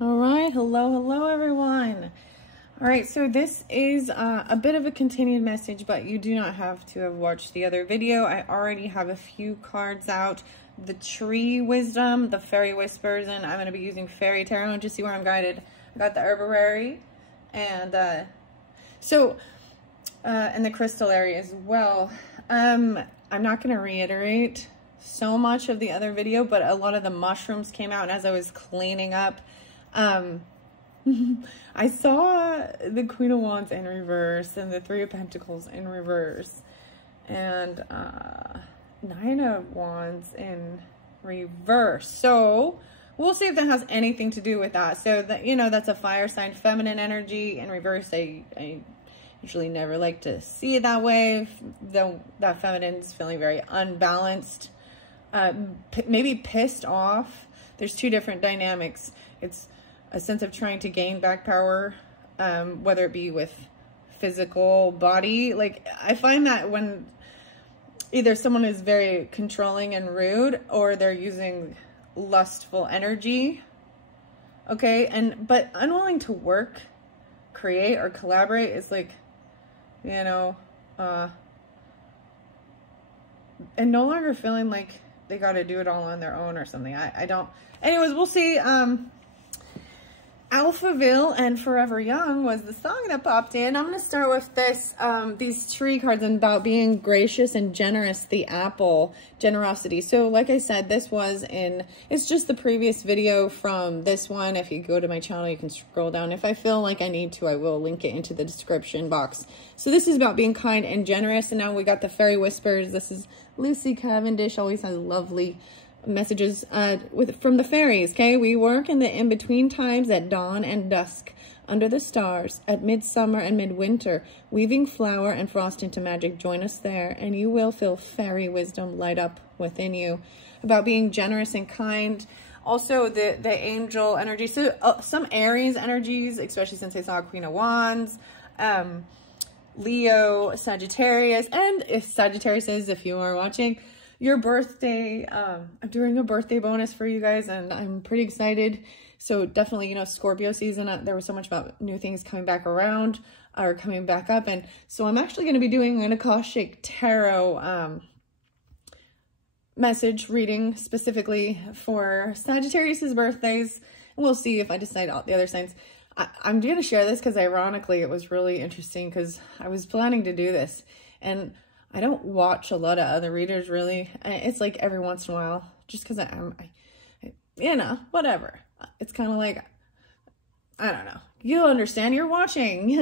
All right, hello everyone. All right, so this is a bit of a continued message, but you do not have to have watched the other video. I already have a few cards out. The Tree Wisdom, the Fairy Whispers, and I'm going to be using Fairy Tarot and just see where I'm guided. I got the Herbarary and and the Crystal area as well. I'm not going to reiterate so much of the other video, but a lot of the mushrooms came out, and as I was cleaning up, I saw the Queen of Wands in reverse and the Three of Pentacles in reverse and Nine of Wands in reverse. So we'll see if that has anything to do with that. So that, you know, that's a fire sign, feminine energy in reverse. I usually never like to see it that way, though that feminine's feeling very unbalanced, maybe pissed off. There's two different dynamics. It's a sense of trying to gain back power, whether it be with physical body. Like, I find that when either someone is very controlling and rude, or they're using lustful energy, okay? But unwilling to work, create, or collaborate is like, you know, and no longer feeling like they got to do it all on their own or something. I don't. Anyways, we'll see. Alphaville and Forever Young was the song that popped in. I'm going to start with this, these tree cards and about being gracious and generous, the apple, generosity. So like I said, this was it's just the previous video from this one. If you go to my channel, you can scroll down. If I feel like I need to, I will link it into the description box. So this is about being kind and generous. And now we got the Fairy Whispers. This is Lucy Cavendish, always has lovely messages from the fairies. Okay, we work in the in-between times at dawn and dusk, under the stars, at midsummer and midwinter, weaving flower and frost into magic. Join us there, and you will feel fairy wisdom light up within you. About being generous and kind. Also, the angel energy. So some Aries energies, especially since I saw Queen of Wands, Leo, Sagittarius, and if Sagittarius is, if you are watching, your birthday, I'm doing a birthday bonus for you guys, and I'm pretty excited. So definitely, you know, Scorpio season, there was so much about new things coming back around or coming back up. And so I'm actually going to be doing an Akashic Tarot message reading specifically for Sagittarius's birthdays. And we'll see if I decide all the other signs. I'm going to share this because ironically, it was really interesting because I was planning to do this, and I don't watch a lot of other readers, really. It's like every once in a while, just because you know, whatever. It's kind of like, I don't know. You'll understand, you're watching.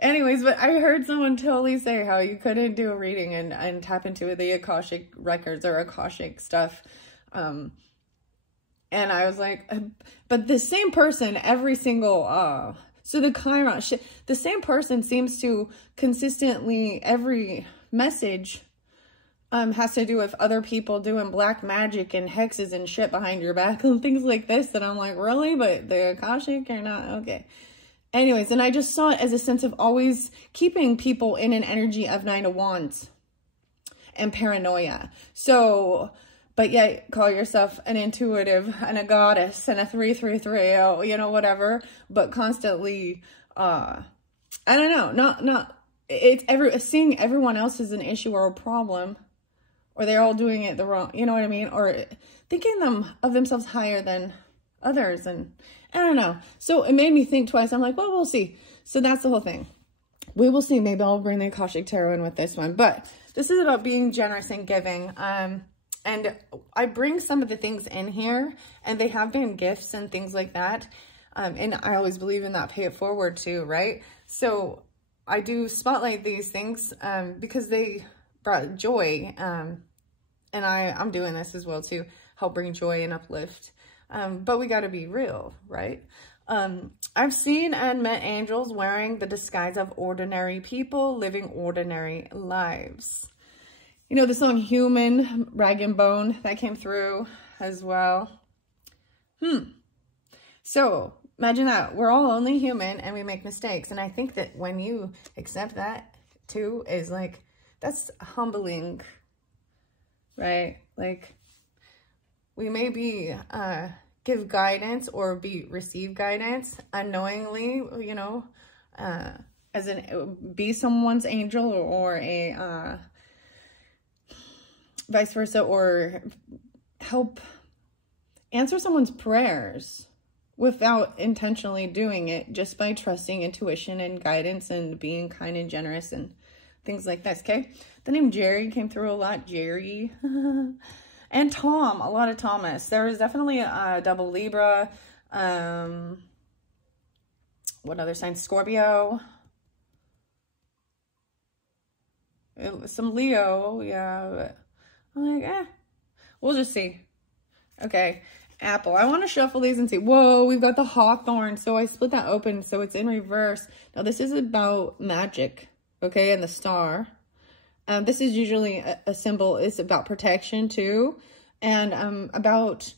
Anyways, but I heard someone totally say how you couldn't do a reading and tap into the Akashic records or Akashic stuff. And I was like, but the same person, every single, so the Chiron, the same person seems to consistently, every message has to do with other people doing black magic and hexes and shit behind your back and things like this, and I'm like, really? But the Akashic are not? Okay. Anyways, and I just saw it as a sense of always keeping people in an energy of Nine of Wands and paranoia. So, but yet call yourself an intuitive and a goddess and a 333, oh, you know, whatever, but constantly, I don't know, not it's seeing everyone else as an issue or a problem, or they're all doing it the wrong, you know what I mean? Or thinking of themselves higher than others. And I don't know. So it made me think twice. I'm like, well, we'll see. So that's the whole thing. We will see. Maybe I'll bring the Akashic Tarot in with this one, but this is about being generous and giving. And I bring some of the things in here, and they have been gifts and things like that. And I always believe in that pay it forward too, right? So I do spotlight these things because they brought joy. And I'm doing this as well to help bring joy and uplift. But we got to be real, right? I've seen and met angels wearing the disguise of ordinary people living ordinary lives. You know, the song Human, Rag and Bone, that came through as well. So imagine that. We're all only human and we make mistakes. And I think that when you accept that too, is like, that's humbling, right? Like, we may be give guidance or receive guidance unknowingly, you know, as in be someone's angel or a vice versa, or help answer someone's prayers without intentionally doing it, just by trusting intuition and guidance and being kind and generous and things like this, okay? The name Jerry came through a lot. Jerry. And Tom, a lot of Thomas. There is definitely a double Libra. What other signs? Scorpio. Some Leo, yeah. But I'm like, we'll just see. Okay, Apple. I want to shuffle these and see. Whoa, we've got the Hawthorn. So I split that open, so it's in reverse. Now, this is about magic, okay, and the star. This is usually a symbol. It's about protection, too, and about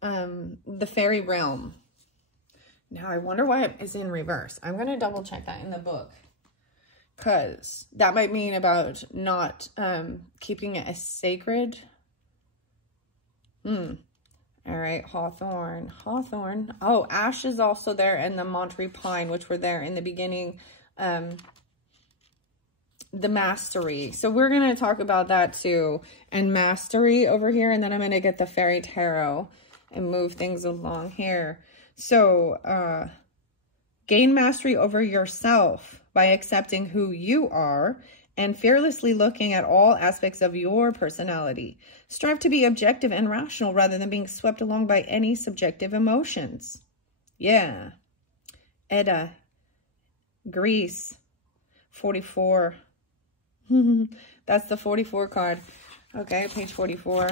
the fairy realm. Now, I wonder why it is in reverse. I'm going to double check that in the book, because that might mean about not keeping it as sacred. All right, Hawthorn. Hawthorn. Oh, Ash is also there, and the Monterey Pine, which were there in the beginning. The Mastery. So we're going to talk about that too. And Mastery over here. And then I'm going to get the Fairy Tarot and move things along here. So, gain mastery over yourself by accepting who you are and fearlessly looking at all aspects of your personality. Strive to be objective and rational rather than being swept along by any subjective emotions. Yeah. Edda. Greece. 44. That's the 44 card. Okay, page 44.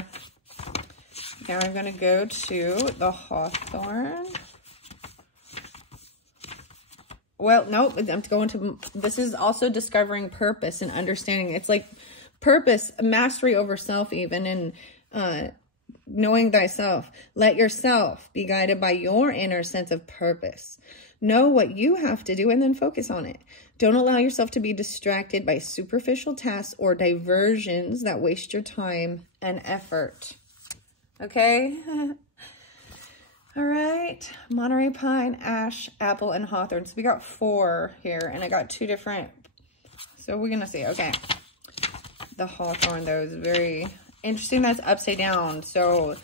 Now I'm going to go to the Hawthorn. Well, nope, I'm going to, this is also discovering purpose and understanding. It's like purpose, mastery over self even, and knowing thyself. Let yourself be guided by your inner sense of purpose. Know what you have to do and then focus on it. Don't allow yourself to be distracted by superficial tasks or diversions that waste your time and effort. Okay? All right. Monterey Pine, Ash, Apple, and Hawthorn. So we got 4 here, and I got 2 different. So we're going to see. Okay. The Hawthorn, though, is very interesting. That's upside down. So,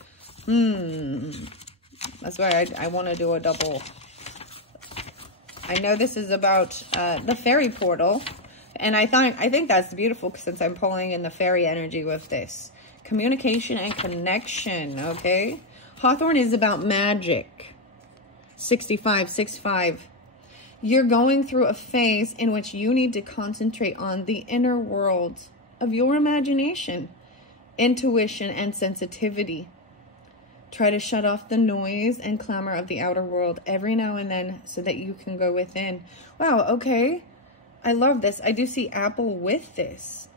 that's why I want to do a double. I know this is about the fairy portal, and I think that's beautiful since I'm pulling in the fairy energy with this. Communication and connection, okay? Hawthorn is about magic. 65. You're going through a phase in which you need to concentrate on the inner world of your imagination, intuition, and sensitivity. Try to shut off the noise and clamor of the outer world every now and then so that you can go within. Wow, okay. I love this. I do see Apple with this.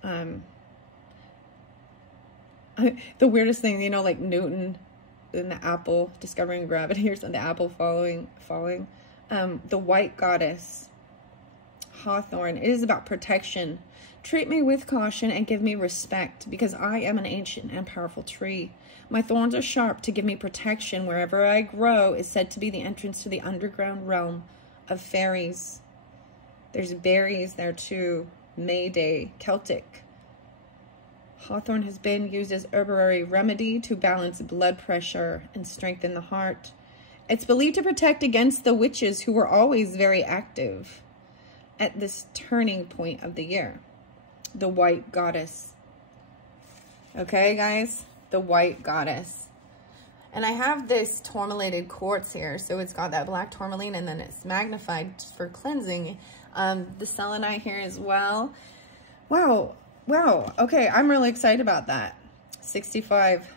The weirdest thing, you know, like Newton in the apple, discovering gravity, or something, the apple falling. The White Goddess. Hawthorn. It is about protection. Treat me with caution and give me respect, because I am an ancient and powerful tree. My thorns are sharp to give me protection. Wherever I grow is said to be the entrance to the underground realm of fairies. There's berries there too. Mayday, Celtic. Hawthorn has been used as herbalry remedy to balance blood pressure and strengthen the heart. It's believed to protect against the witches who were always very active at this turning point of the year. The White Goddess. Okay, guys? The White Goddess. And I have this tourmalated quartz here. So it's got that black tourmaline, and then it's magnified for cleansing. The selenite here as well. Wow. Wow. Okay, I'm really excited about that. 65.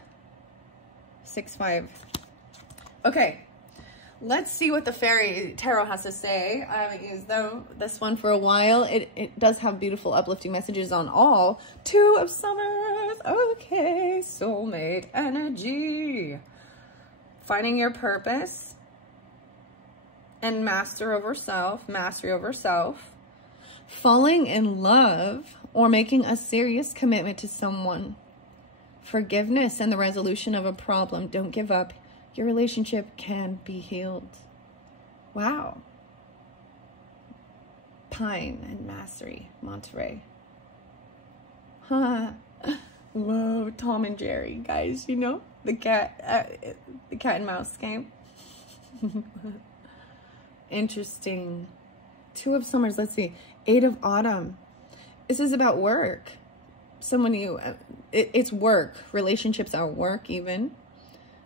Okay. Let's see what the Fairy Tarot has to say. I used this one for a while. It does have beautiful uplifting messages on all. 2 of Summers. Okay. Soulmate energy. Finding your purpose. And mastery over self. Falling in love or making a serious commitment to someone. Forgiveness and the resolution of a problem. Don't give up. Your relationship can be healed. Wow. Pine and Mastery, Monterey. Love Tom and Jerry, guys, you know, the cat and mouse game. Interesting. Two of Summers, let's see. Eight of Autumn. This is about work. Someone you, it's work. Relationships are work even.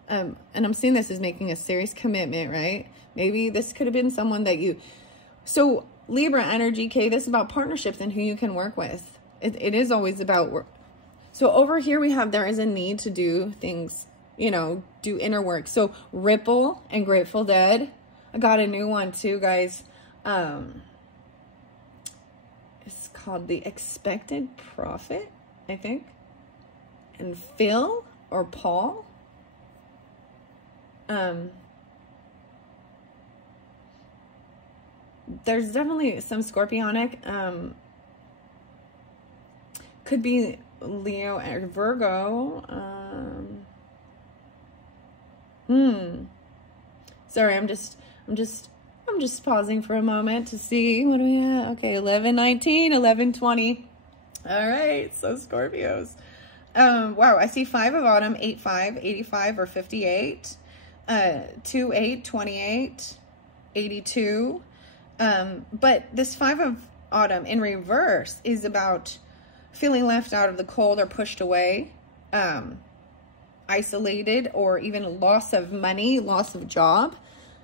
And I'm seeing this as making a serious commitment, right? Maybe this could have been someone that you, so Libra energy, okay, this is about partnerships and who you can work with. It is always about work. So over here we have, there is a need to do things, you know, do inner work. So Ripple and Grateful Dead. I got a new one too, guys. It's called The Expected Prophet, I think. And Phil or Paul. There's definitely some Scorpionic. Could be Leo or Virgo. Sorry, I'm just pausing for a moment to see what do we have. Okay, 11/19, 11/20. All right, so Scorpios. Wow, I see 5 of Autumn, 8/5, 85 or 58, 2/8, 28, 82. But this 5 of Autumn in reverse is about feeling left out of the cold or pushed away, isolated, or even loss of money, loss of job.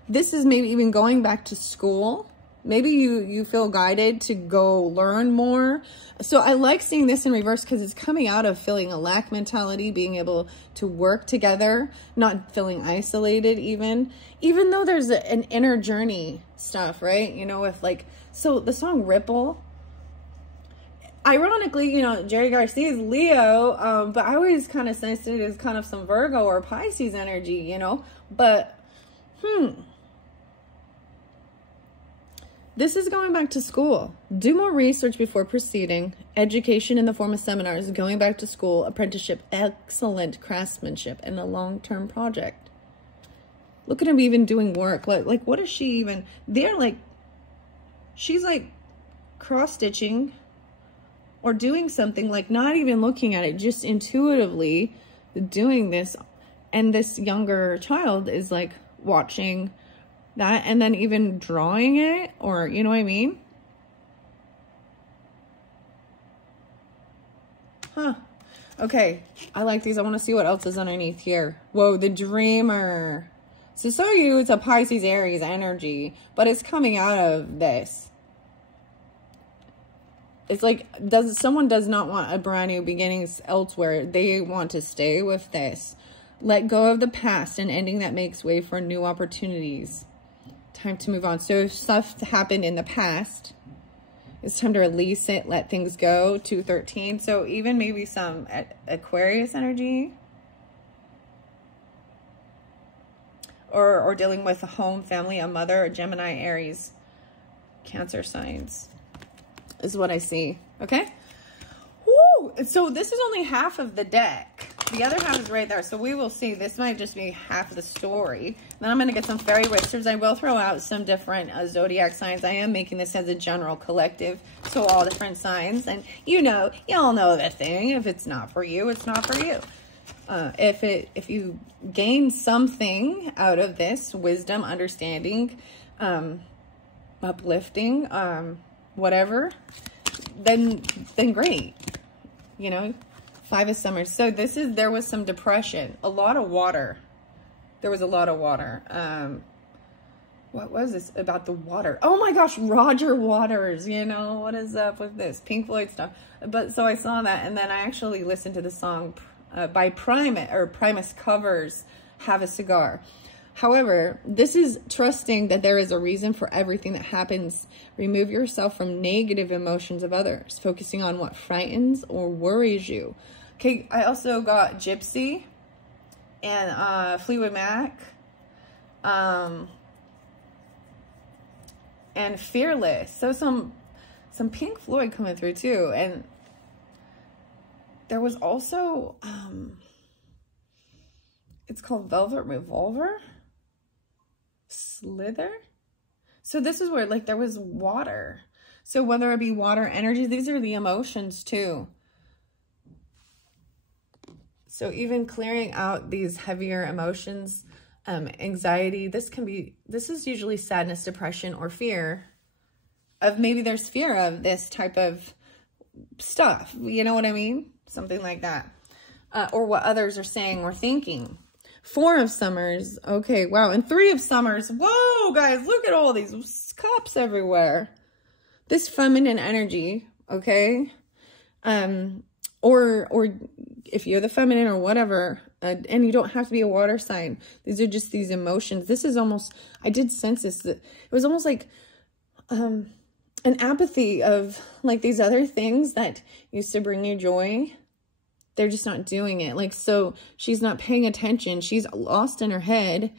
This is maybe even going back to school. Maybe you feel guided to go learn more. So I like seeing this in reverse because it's coming out of feeling a lack mentality, being able to work together, not feeling isolated even though there's an inner journey stuff, right? You know, with like, so the song Ripple, ironically, you know, Jerry Garcia is Leo, but I always kind of sensed it as kind of some Virgo or Pisces energy, you know, but, This is going back to school. Do more research before proceeding. Education in the form of seminars, going back to school, apprenticeship, excellent craftsmanship, and a long-term project. Look at him even doing work. Like what is she even? They're like, she's like cross-stitching or doing something, like not even looking at it, just intuitively doing this. And this younger child is like watching that and then even drawing it, or you know what I mean? Okay, I like these. I want to see what else is underneath here. Whoa, the Dreamer. So you, it's a Pisces Aries energy, but it's coming out of this. It's like, someone does not want a brand new beginnings elsewhere. They want to stay with this. Let go of the past and ending that makes way for new opportunities. Time to move on. So if stuff happened in the past, it's time to release it, let things go. 213. So even maybe some Aquarius energy, or dealing with a home, family, a mother, a Gemini, Aries, Cancer signs is what I see. Okay. Woo! So this is only half of the deck. The other half is right there. So we will see. This might just be half of the story. Then I'm going to get some fairy wizards. I will throw out some different zodiac signs. I am making this as a general collective. So all different signs. And you know, y'all know the thing. If it's not for you, it's not for you. If you gain something out of this, wisdom, understanding, uplifting, whatever, then great. You know, 5 of Summers. So there was some depression, a lot of water. There was a lot of water. What was this about the water? Oh my gosh, Roger Waters, you know, what is up with this Pink Floyd stuff? But so I saw that, and then I actually listened to the song by Primus Covers, Have a Cigar. However, this is trusting that there is a reason for everything that happens. Remove yourself from negative emotions of others, focusing on what frightens or worries you. Okay, I also got Gypsy and Fleetwood Mac and Fearless. So some Pink Floyd coming through too. And there was also It's called Velvet Revolver. Slither. So this is where like there was water. So whether it be water, energy, these are the emotions too. So even clearing out these heavier emotions, anxiety, this is usually sadness, depression, or fear of, maybe there's fear of this type of stuff. You know what I mean? Something like that. Or what others are saying or thinking. 4 of Summers. Okay, wow. And 3 of Summers. Whoa, guys, look at all these cups everywhere. This feminine energy, okay? Or if you're the feminine or whatever, and you don't have to be a water sign. These are just these emotions. This is almost, I did sense this. It was almost like an apathy of like these other things that used to bring you joy. They're just not doing it. Like, so she's not paying attention. She's lost in her head,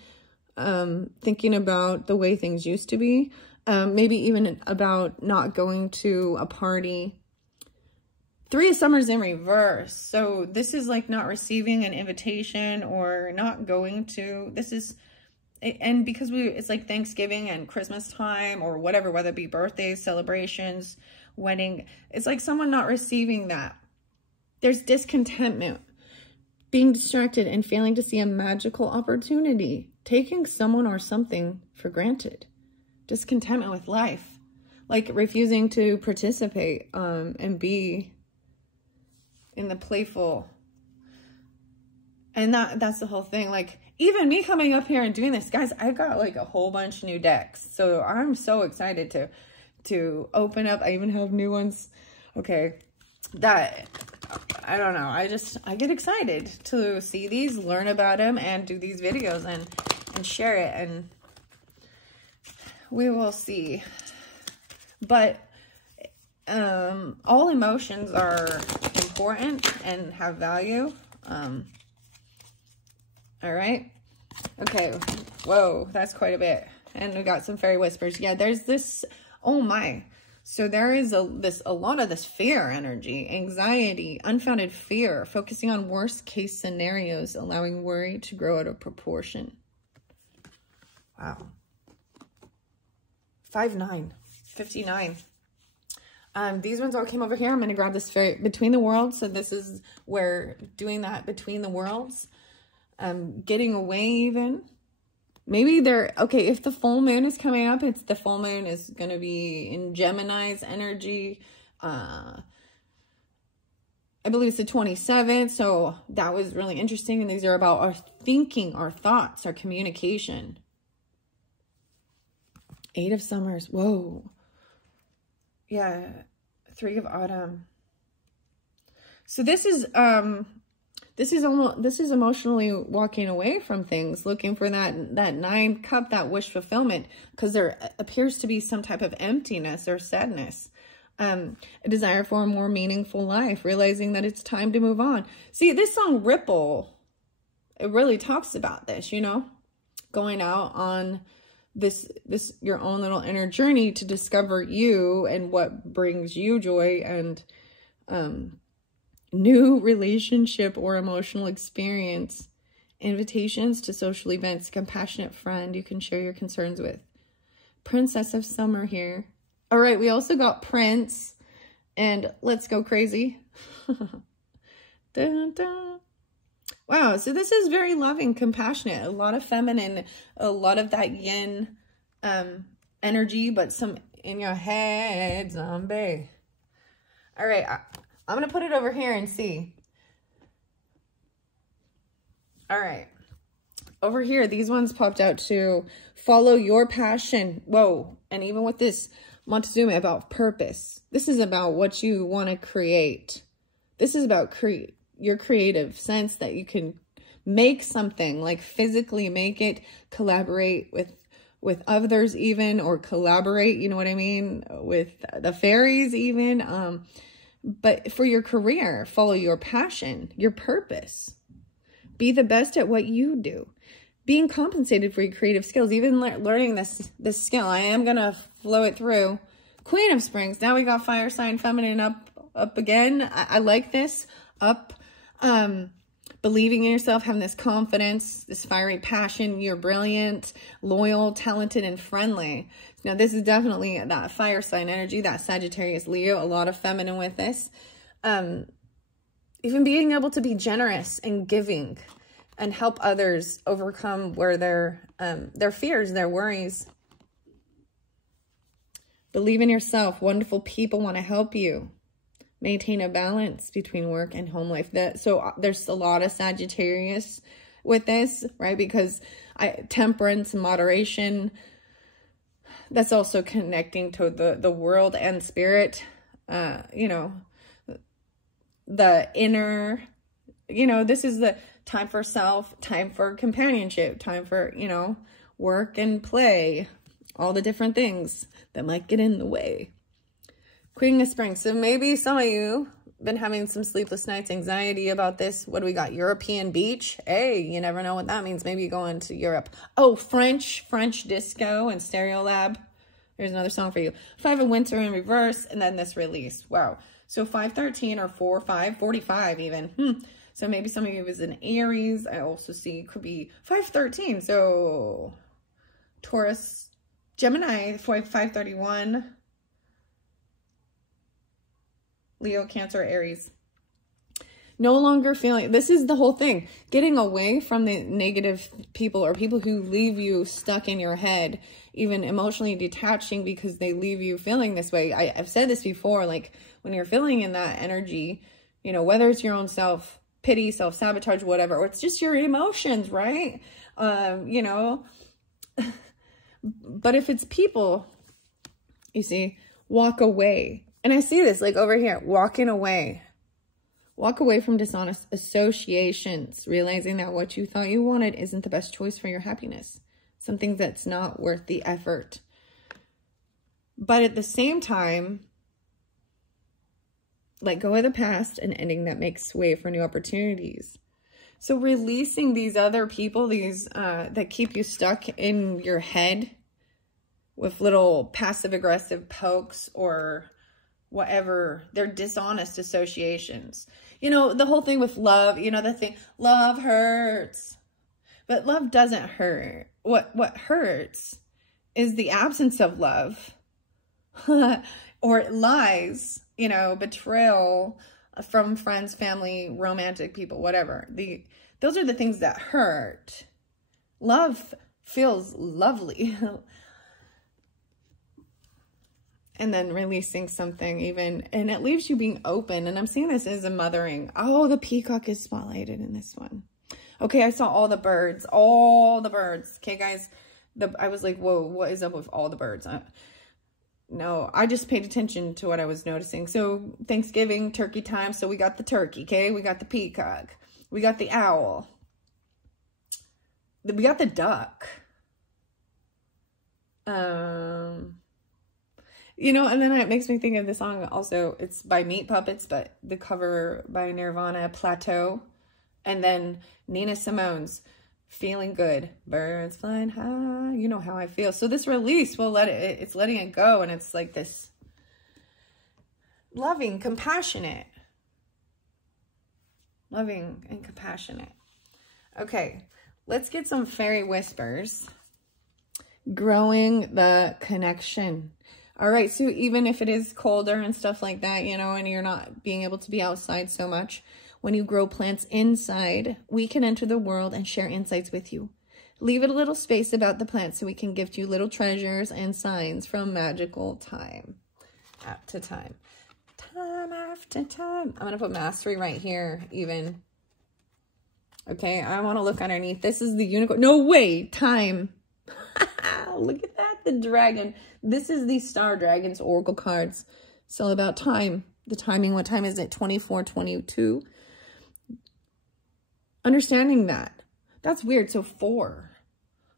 thinking about the way things used to be. Maybe even about not going to a party. 3 of Summers in reverse. So this is like not receiving an invitation or not going to, this is, and because it's like Thanksgiving and Christmas time or whatever, whether it be birthdays, celebrations, wedding, it's like someone not receiving that. There's discontentment, being distracted and failing to see a magical opportunity, taking someone or something for granted, discontentment with life, like refusing to participate and be in the playful. And that's the whole thing. Like, even me coming up here and doing this, guys, I've got like a whole bunch of new decks. So I'm so excited to open up. I even have new ones. Okay. That, I don't know. I get excited to see these, learn about them, and do these videos and share it. And we will see. But all emotions are important and have value. All right. Okay. Whoa, that's quite a bit. And we got some fairy whispers. Yeah, there's this. Oh my. So there is a lot of this fear energy, anxiety, unfounded fear, focusing on worst case scenarios, allowing worry to grow out of proportion. Wow. 5-9, 59. These ones all came over here. I'm going to grab this fairy between the worlds. So this is where doing that between the worlds, getting away even. Maybe they're, okay, if the full moon is coming up, the full moon is going to be in Gemini's energy. I believe it's the 27th. So that was really interesting. And these are about our thinking, our thoughts, our communication. 8 of Summers. Whoa. Yeah. 3 of Autumn. So this is emotionally walking away from things, looking for that 9 cup, that wish fulfillment, because there appears to be some type of emptiness or sadness, a desire for a more meaningful life, realizing that it's time to move on. See, this song Ripple, it really talks about this, you know, going out on this your own little inner journey to discover you and what brings you joy, and new relationship or emotional experience, invitations to social events, compassionate friend you can share your concerns with. Princess of Summer here. All right, we also got Prince and Let's Go Crazy. Dun, dun. Wow, so this is very loving, compassionate, a lot of feminine, a lot of that yin energy, but some in your head, zombie. All right, I'm going to put it over here and see. All right. Over here, these ones popped out to follow your passion. Whoa. And even with this, Montezuma, about purpose. This is about what you want to create. This is about your creative sense that you can make something, like physically make it, collaborate with others even, or collaborate, you know what I mean, with the fairies even. But for your career, follow your passion, your purpose. Be the best at what you do. Being compensated for your creative skills, even learning this skill. I am going to flow it through. Queen of Springs. Now we got fire sign feminine up again. I like this. Up. believing in yourself, having this confidence, this fiery passion. You're brilliant, loyal, talented, and friendly. Now, this is definitely that fire sign energy, that Sagittarius, Leo, a lot of feminine with this. Even being able to be generous and giving and help others overcome where their fears, their worries. Believe in yourself. Wonderful people want to help you. Maintain a balance between work and home life. So there's a lot of Sagittarius with this, right? Because temperance, moderation, that's also connecting to the world and spirit. You know, the inner, you know, this is the time for self, time for companionship, time for, you know, work and play, all the different things that might get in the way. Queen of Spring. So maybe some of you been having some sleepless nights, anxiety about this. What do we got? European beach. Hey, you never know what that means. Maybe you go into Europe. Oh, French disco and Stereolab. Here's another song for you. 5 of Winter in reverse, and then this release. Wow. So 513 or 4-5, 45 even. So maybe some of you is in Aries. I also see could be 513. So Taurus, Gemini, 531. Leo, Cancer, Aries. No longer feeling, this is the whole thing. Getting away from the negative people or people who leave you stuck in your head, even emotionally detaching because they leave you feeling this way. I've said this before, like when you're feeling in that energy, you know, whether it's your own self-pity, self-sabotage, whatever, or it's just your emotions, right? You know, but if it's people, you see, walk away. And I see this like over here, walking away. Walk away from dishonest associations, realizing that what you thought you wanted isn't the best choice for your happiness. Something that's not worth the effort. But at the same time, let go of the past and ending that makes way for new opportunities. So releasing these other people, these that keep you stuck in your head with little passive-aggressive pokes or whatever, they're dishonest associations. You know, the whole thing with love, you know, the thing, love hurts, but love doesn't hurt. What hurts is the absence of love or lies, you know, betrayal from friends, family, romantic people, whatever. Those are the things that hurt. Love feels lovely. And then releasing something even, and it leaves you being open. And I'm seeing this as a mothering. Oh, the peacock is spotlighted in this one. Okay, I saw all the birds. Okay, guys, I was like, whoa, what is up with all the birds? No, I just paid attention to what I was noticing. So Thanksgiving, turkey time. So we got the turkey, okay? We got the peacock. We got the owl. We got the duck. You know, and then it makes me think of the song also. It's by Meat Puppets, but the cover by Nirvana, Plateau. And then Nina Simone's Feeling Good. Birds flying high. You know how I feel. So this release will it's letting it go. And it's like this loving, compassionate. Loving and compassionate. Okay, let's get some fairy whispers. Growing the connection. All right, so even if it is colder and stuff like that, you know, and you're not being able to be outside so much, when you grow plants inside, we can enter the world and share insights with you. Leave it a little space about the plant so we can gift you little treasures and signs from magical time after time. Time after time. I'm going to put mastery right here even. Okay, I want to look underneath. This is the unicorn. No way, time. Look at that, the dragon. This is the Star Dragons Oracle cards. It's all about time. The timing, what time is it? 24:22. Understanding that. That's weird. So 4.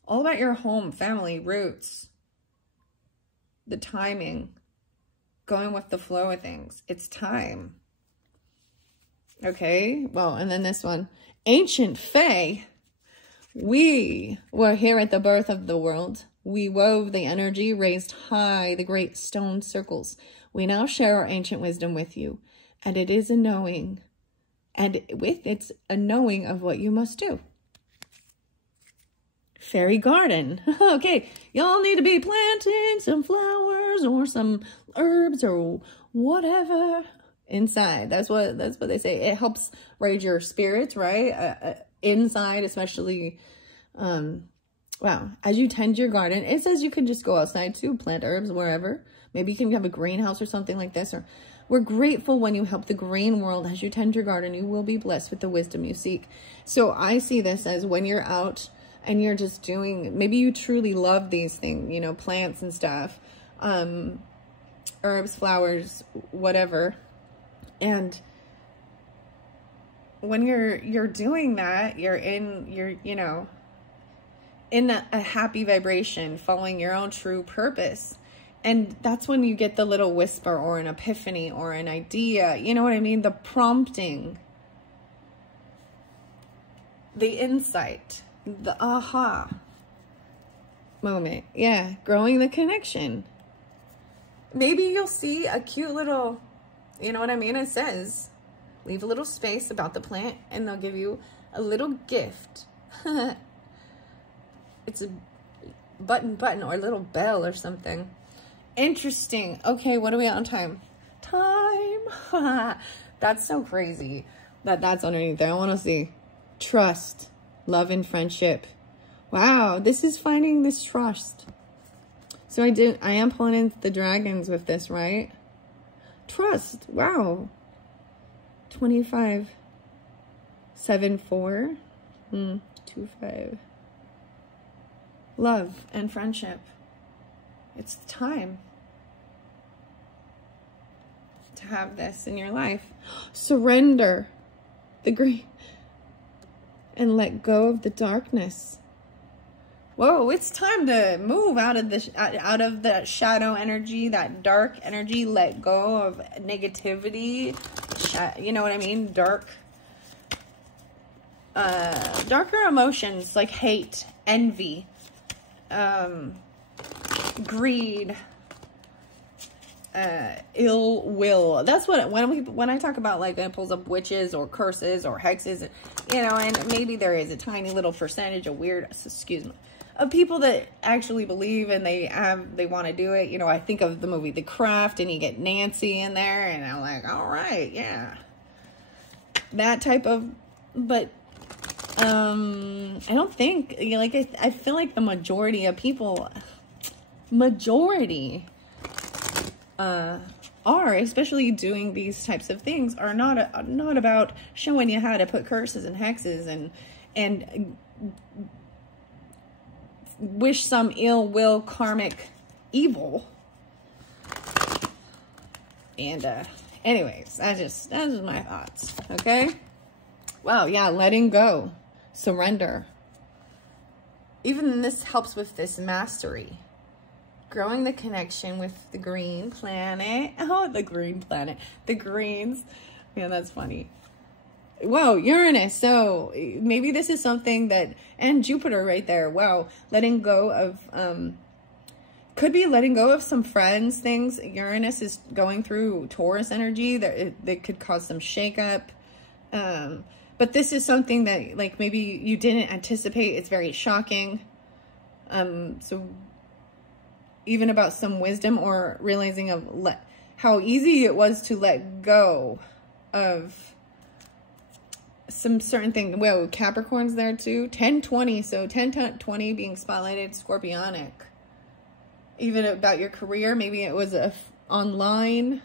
All about your home, family, roots. The timing. Going with the flow of things. It's time. Okay, well, and then this one. Ancient Fae. We were here at the birth of the world. We wove the energy, raised high the great stone circles. We now share our ancient wisdom with you, and it is a knowing And with it's a knowing of what you must do. Fairy garden. Okay, y'all need to be planting some flowers or some herbs or whatever inside. That's what they say. It helps raise your spirits, right? Inside, especially. Wow, as you tend your garden, it says you can just go outside to plant herbs wherever. Maybe you can have a greenhouse or something like this. Or we're grateful when you help the green world. As you tend your garden, you will be blessed with the wisdom you seek. So I see this as when you're out and you're just doing, maybe you truly love these things, you know, plants and stuff, herbs, flowers, whatever. And when you're doing that, you're you know, in a happy vibration, following your own true purpose. And that's when you get the little whisper or an epiphany or an idea. You know what I mean? The prompting, the insight, the aha moment. Yeah, growing the connection. Maybe you'll see a cute little, you know what I mean? It says, leave a little space about the plant and they'll give you a little gift. It's a button or a little bell or something. Interesting. Okay, what are we on time? Time. That's so crazy that's underneath there. I want to see trust, love, and friendship. Wow, this is finding this trust. So I am pulling in the dragons with this, right? Trust. Wow. 25. 7, 4. 2, 5. Love and friendship. It's time to have this in your life. Surrender the green and let go of the darkness. Whoa, it's time to move out of that shadow energy, that dark energy. Let go of negativity. You know what I mean? Darker emotions like hate, envy, greed, ill will. That's what when I talk about, like, it pulls up witches or curses or hexes, you know, and maybe there is a tiny little percentage of weird, excuse me, of people that actually believe and they want to do it. You know, I think of the movie The Craft and you get Nancy in there and I'm like, all right, yeah, that type of, but I don't think, you know, like, I feel like the majority of people, are, especially doing these types of things, are not about showing you how to put curses and hexes and wish some ill will, karmic evil. And anyways, that's just my thoughts. Okay. Wow. Yeah. Letting go, surrender. Even this helps with this mastery. Growing the connection with the green planet. Oh, the green planet. The greens. Yeah, that's funny. Wow, Uranus. So maybe this is something that, and Jupiter right there. Wow, letting go of, could be letting go of some friends, things. Uranus is going through Taurus energy that could cause some shakeup. But this is something that, like, maybe you didn't anticipate. It's very shocking. So even about some wisdom or realizing of how easy it was to let go of some certain thing. Whoa, Capricorn's there too. 10-20. So 10-20 being spotlighted, scorpionic. Even about your career. Maybe it was online.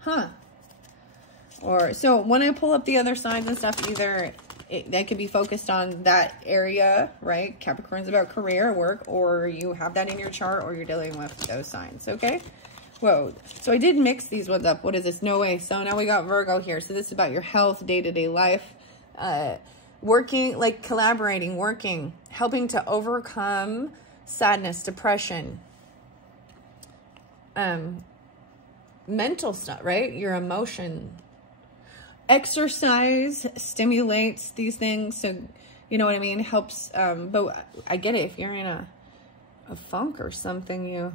Huh. Or so when I pull up the other signs and stuff, either that could be focused on that area, right? Capricorn's about career, work, or you have that in your chart, or you're dealing with those signs. Okay. Whoa. So I did mix these ones up. What is this? No way. So now we got Virgo here. So this is about your health, day-to-day life, working, like collaborating, working, helping to overcome sadness, depression, mental stuff, right? Your emotion. Exercise stimulates these things. So, you know what I mean? Helps. But I get it. If you're in a funk or something,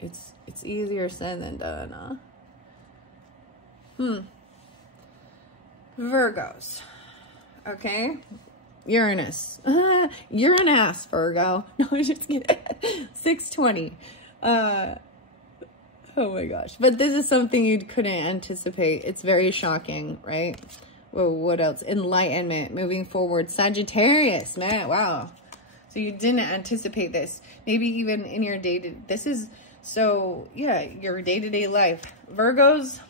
it's easier said than done. Virgos. Okay. Uranus. Uranus, Virgo. No, just kidding. 620. Oh my gosh. But this is something you couldn't anticipate. It's very shocking, right? Whoa, what else? Enlightenment. Moving forward. Sagittarius, man. Wow. So you didn't anticipate this. Maybe even in your this is, so yeah, your day-to-day life. Virgo's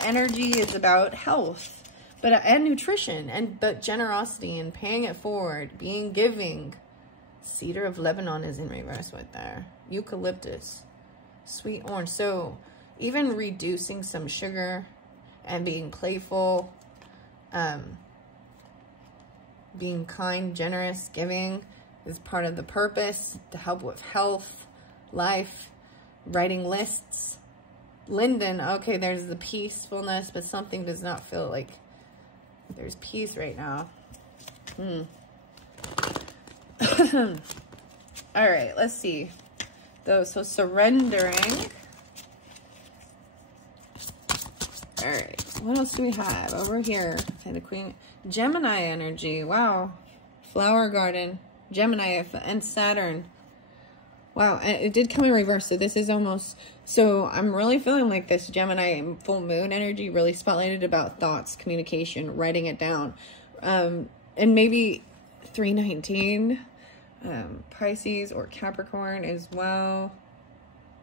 energy is about health, and nutrition, but generosity and paying it forward, being giving. Cedar of Lebanon is in reverse right there. Eucalyptus. Sweet orange. So even reducing some sugar and being playful, being kind, generous, giving is part of the purpose to help with health, life, writing lists. Linden, okay, there's the peacefulness, but something does not feel like there's peace right now. All right, let's see. So surrendering. All right, what else do we have over here? And the Queen, Gemini energy. Wow, flower garden, Gemini and Saturn. Wow, and it did come in reverse. So this is almost, so I'm really feeling like this Gemini full moon energy really spotlighted about thoughts, communication, writing it down, and maybe 319. Pisces or Capricorn as well.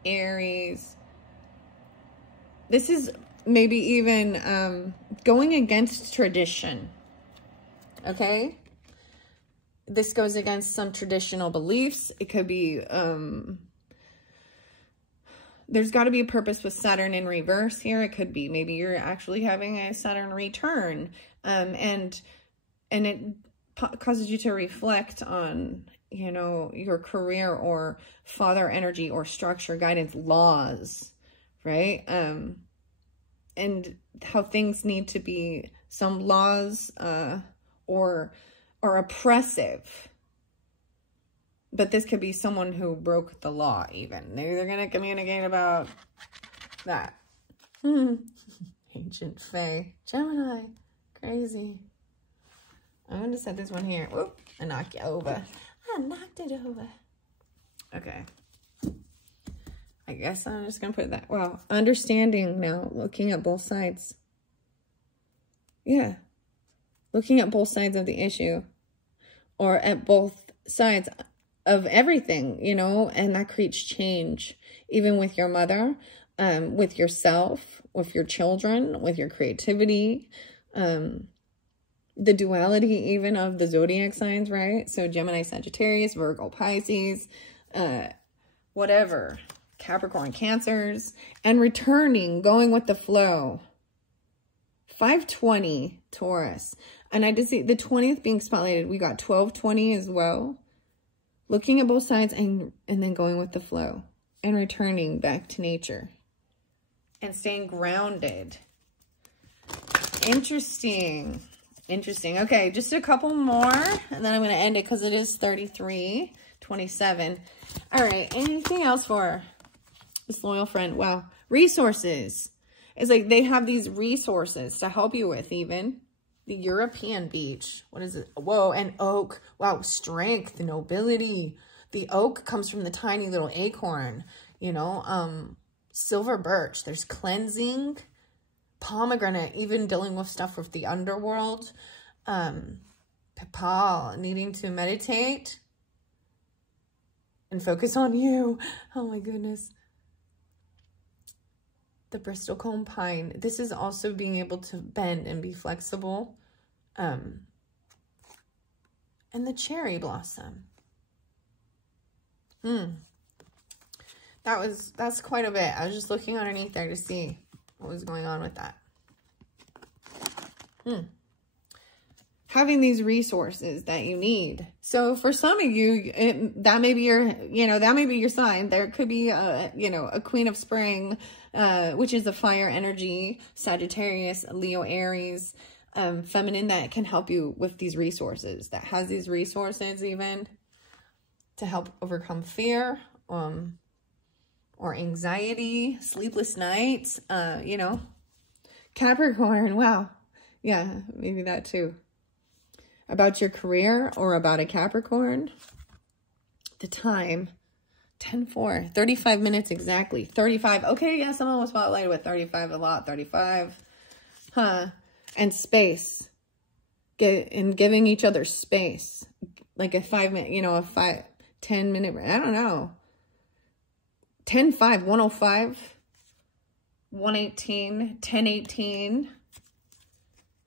Aries. This is maybe even going against tradition. Okay? This goes against some traditional beliefs. It could be, there's got to be a purpose with Saturn in reverse here. It could be maybe you're actually having a Saturn return, and it causes you to reflect on, you know, your career or father energy or structure, guidance, laws, right? And how things need to be, some laws or are oppressive. But this could be someone who broke the law even. Maybe they're going to communicate about that. Ancient Fae. Gemini. Crazy. I'm going to set this one here. Whoop. I knocked you over. I knocked it over. Okay. I guess I'm just going to put that. Wow. Understanding now. Looking at both sides. Yeah. Looking at both sides of the issue. Or at both sides of everything, you know. And that creates change. Even with your mother. With yourself. With your children. With your creativity. The duality even of the zodiac signs, right? So Gemini, Sagittarius, Virgo, Pisces, whatever. Capricorn, Cancers, and returning, going with the flow. 520, Taurus. And I did see the 20th being spotlighted. We got 1220 as well. Looking at both sides and then going with the flow. And returning back to nature. And staying grounded. Interesting. Interesting. Okay, just a couple more. And then I'm going to end it because it is 33:27. All right, anything else for this loyal friend? Wow. Resources. It's like they have these resources to help you with even. The European beach. What is it? Whoa, and oak. Wow, strength, nobility. The oak comes from the tiny little acorn. You know, silver birch. There's cleansing. Pomegranate, even dealing with stuff with the underworld. Papal, needing to meditate. And focus on you. Oh my goodness. The bristlecone pine. This is also being able to bend and be flexible. And the cherry blossom. That's quite a bit. I was just looking underneath there to see what was going on with that. Having these resources that you need. So for some of you, that may be your, that may be your sign. There could be a, a Queen of Spring, which is a fire energy, Sagittarius, Leo, Aries, feminine, that can help you with these resources, that has these resources even to help overcome fear, or anxiety, sleepless nights, Capricorn, wow. Yeah, maybe that too. About your career or about a Capricorn. The time, 10:04, 35 minutes exactly. 35. Okay, yeah, someone was spotlighted with 35 a lot. 35. Huh. And space. Giving each other space. Like a 5 minute, you know, 10 minute, I don't know. 10:05, 105, 118, 10:18.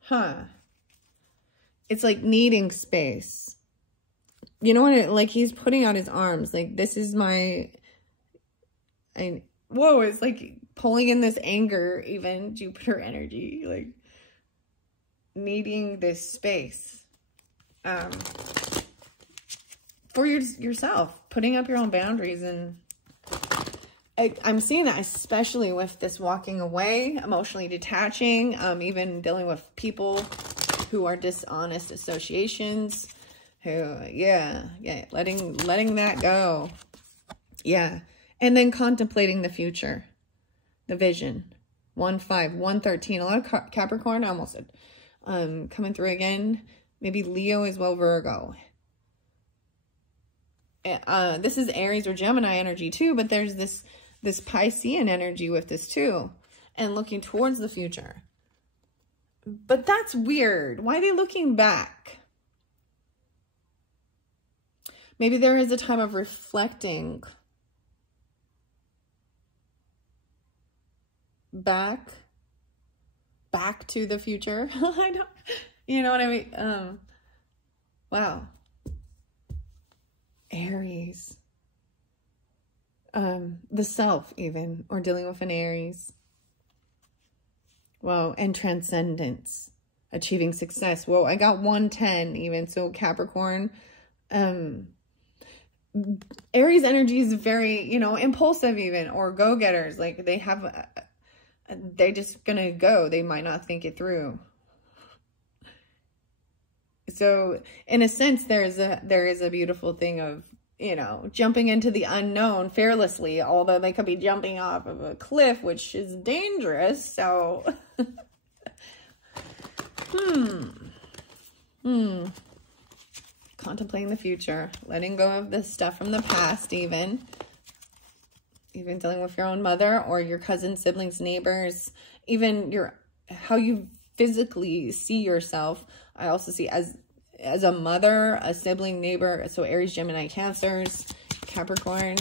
Huh. It's like needing space. You know what? Like he's putting out his arms. Like this is my... whoa, it's like pulling in this anger, even Jupiter energy. Like needing this space. For yourself. Putting up your own boundaries. And I'm seeing that especially with this walking away, emotionally detaching, even dealing with people who are dishonest associations, who, yeah, letting that go. Yeah. And then contemplating the future, the vision. 1-5, 113. A lot of Capricorn, I almost said, coming through again. Maybe Leo as well, Virgo. This is Aries or Gemini energy too, but there's this Piscean energy with this too, and looking towards the future. But that's weird. Why are they looking back? Maybe there is a time of reflecting back to the future. I don't, you know what I mean? Wow. Aries. The self even, or dealing with an Aries. Wow, and transcendence, achieving success. Whoa, I got 110 even, so Capricorn. Aries energy is very, you know, impulsive even, or go-getters. Like they have, they're just gonna go. They might not think it through. So in a sense, there is a beautiful thing of, you know, jumping into the unknown fearlessly, although they could be jumping off of a cliff, which is dangerous. So, contemplating the future, letting go of the stuff from the past, even dealing with your own mother or your cousins, siblings, neighbors, even how you physically see yourself. I also see as a mother, a sibling, neighbor. So Aries, Gemini, Cancers, Capricorn.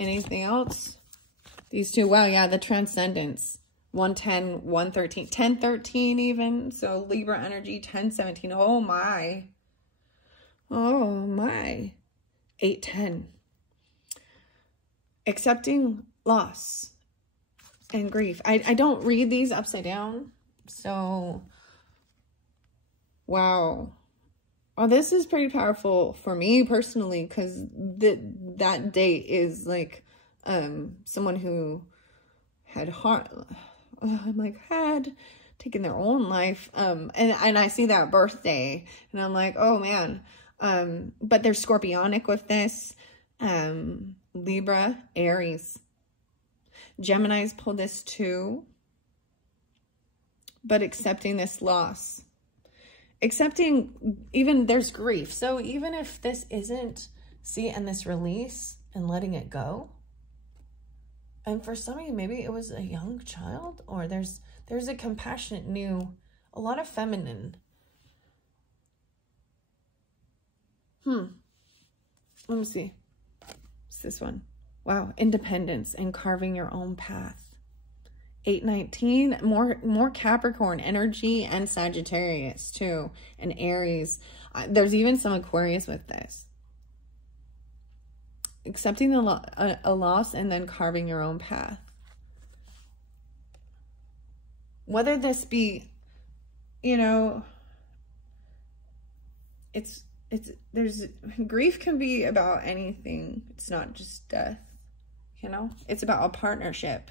Anything else? These two. Wow, yeah, the transcendence. 110, 113, 1013 even. So Libra energy, 1017. Oh my. Oh my. 810. Accepting loss and grief. I don't read these upside down. So, wow. Oh, this is pretty powerful for me personally, because that date is like someone who had taken their own life. And I see that birthday and I'm like, oh man. But they're scorpionic with this. Libra, Aries. Gemini's pull this too. But accepting this loss. Accepting, even there's grief. So even if this isn't, and this release and letting it go. And for some of you, maybe it was a young child, or there's a compassionate a lot of feminine. Let me see. What's this one? Wow, independence and carving your own path. 819, more Capricorn energy and Sagittarius too, and Aries. There's even some Aquarius with this. Accepting a loss and then carving your own path. Whether this be, you know, there's grief can be about anything. It's not just death, you know? It's about a partnership.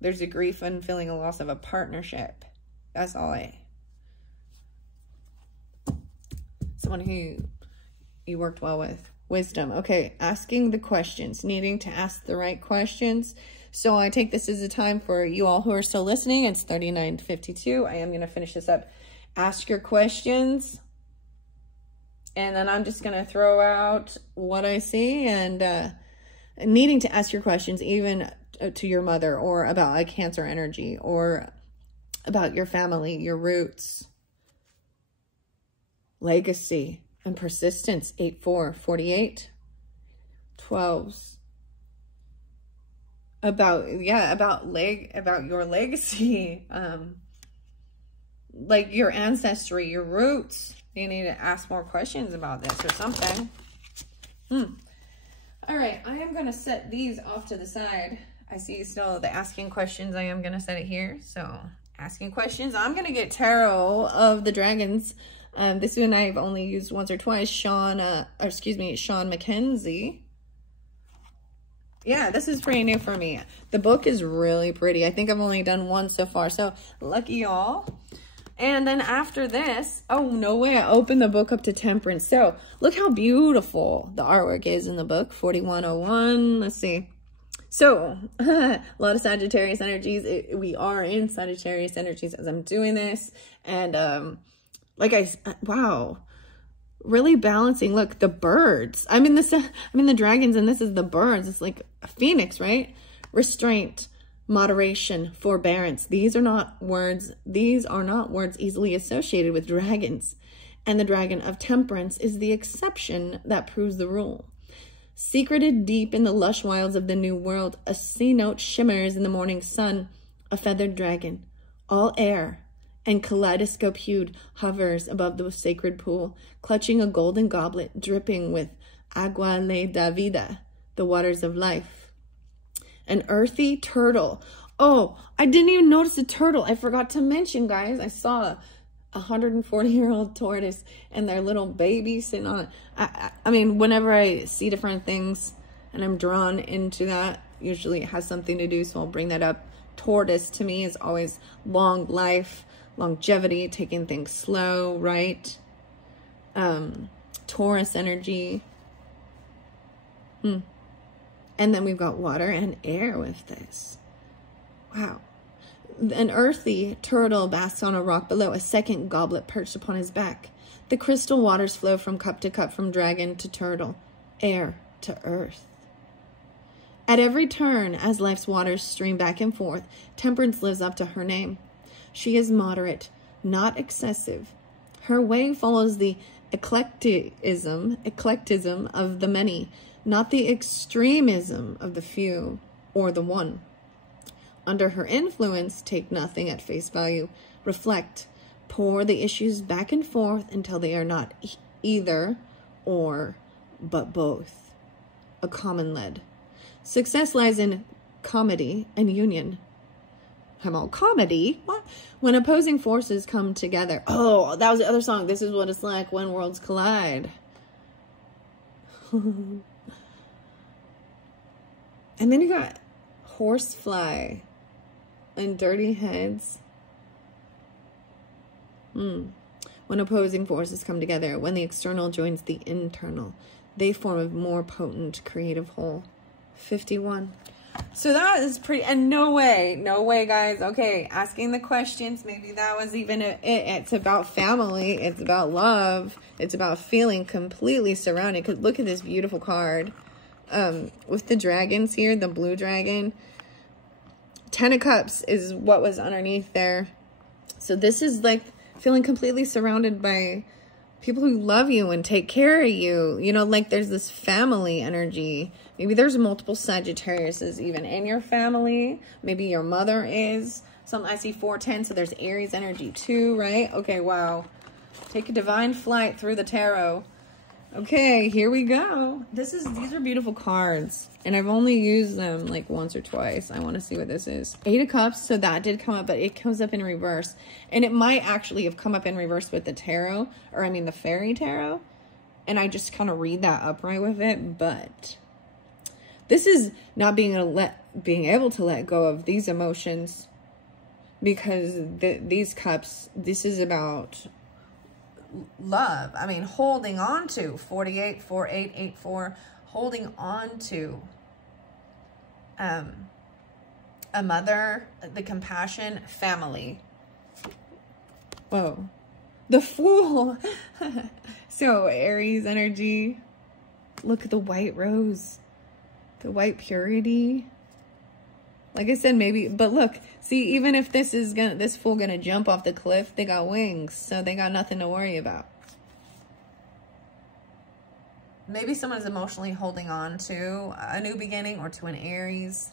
There's a grief and feeling a loss of a partnership. That's all someone who you worked well with. Wisdom. Okay, asking the questions, needing to ask the right questions. So I take this as a time for you all who are still listening. It's 39:52. I am going to finish this up. Ask your questions. And then I'm just going to throw out what I see, and needing to ask your questions even to your mother, or about a Cancer energy, or about your family, your roots, legacy, and persistence. 8-4, 48, 12s. About your legacy, like your ancestry, your roots. You need to ask more questions about this or something. All right, I am going to set these off to the side. I see still the asking questions. I am going to set it here. So asking questions. I'm going to get Tarot of the Dragons. This one I've only used once or twice. Sean Mackenzie. Yeah, this is pretty new for me. The book is really pretty. I think I've only done one so far. So lucky y'all. And then after this, oh, no way, I opened the book up to Temperance. So look how beautiful the artwork is in the book. 4101. Let's see. So a lot of Sagittarius energies. We are in Sagittarius energies as I'm doing this. And wow. Really balancing. Look, the birds. I'm in the dragons, and this is the birds. It's like a phoenix, right? Restraint, moderation, forbearance. These are not words easily associated with dragons. And the dragon of Temperance is the exception that proves the rule. Secreted deep in the lush wilds of the New World, a sea note shimmers in the morning sun. A feathered dragon, all air and kaleidoscope hued, hovers above the sacred pool, clutching a golden goblet dripping with agua de vida, the waters of life. An earthy turtle. Oh, I didn't even notice a turtle. I forgot to mention, guys. I saw a 140-year-old tortoise and their little baby sitting on it. I mean, whenever I see different things and I'm drawn into that, usually it has something to do, so I'll bring that up. Tortoise to me is always long life, longevity, taking things slow, right? Taurus energy. And then we've got water and air with this. Wow. An earthy turtle basks on a rock below, a second goblet perched upon his back. The crystal waters flow from cup to cup, from dragon to turtle, air to earth. At every turn, as life's waters stream back and forth, Temperance lives up to her name. She is moderate, not excessive. Her way follows the eclecticism of the many, not the extremism of the few or the one. Under her influence, take nothing at face value. Reflect, pour the issues back and forth until they are not either or, but both. A common lead. Success lies in comedy and union. I'm all comedy? What? When opposing forces come together. Oh, that was the other song. This is what it's like when worlds collide. And then you got horsefly and dirty heads. When opposing forces come together, when the external joins the internal, they form a more potent creative whole. 51. So that is pretty, and no way, guys. Okay, asking the questions, maybe that was even it. It's about family. It's about love. It's about feeling completely surrounded. Because look at this beautiful card. With the dragons here, the blue dragon. 10 of Cups is what was underneath there. So this is like feeling completely surrounded by people who love you and take care of you. You know, like there's this family energy. Maybe there's multiple Sagittariuses even in your family. Maybe your mother is. I see 410, so there's Aries energy too, right? Okay, wow. Take a divine flight through the tarot. Okay, here we go. These are beautiful cards, and I've only used them like once or twice. I want to see what this is. 8 of Cups, so that did come up, but it comes up in reverse. And it might actually have come up in reverse with the tarot, or I mean the fairy tarot. And I just kind of read that upright with it, but this is not being able to let go of these emotions, because these cups, this is about love. I mean, holding on to 48, 4884, holding on to a mother, the compassion, family. Whoa. The Fool. So Aries energy. Look at the white rose. The white purity. Like I said, maybe, but look, see, even if this Fool gonna jump off the cliff, they got wings, so they got nothing to worry about. Maybe someone's emotionally holding on to a new beginning or to an Aries.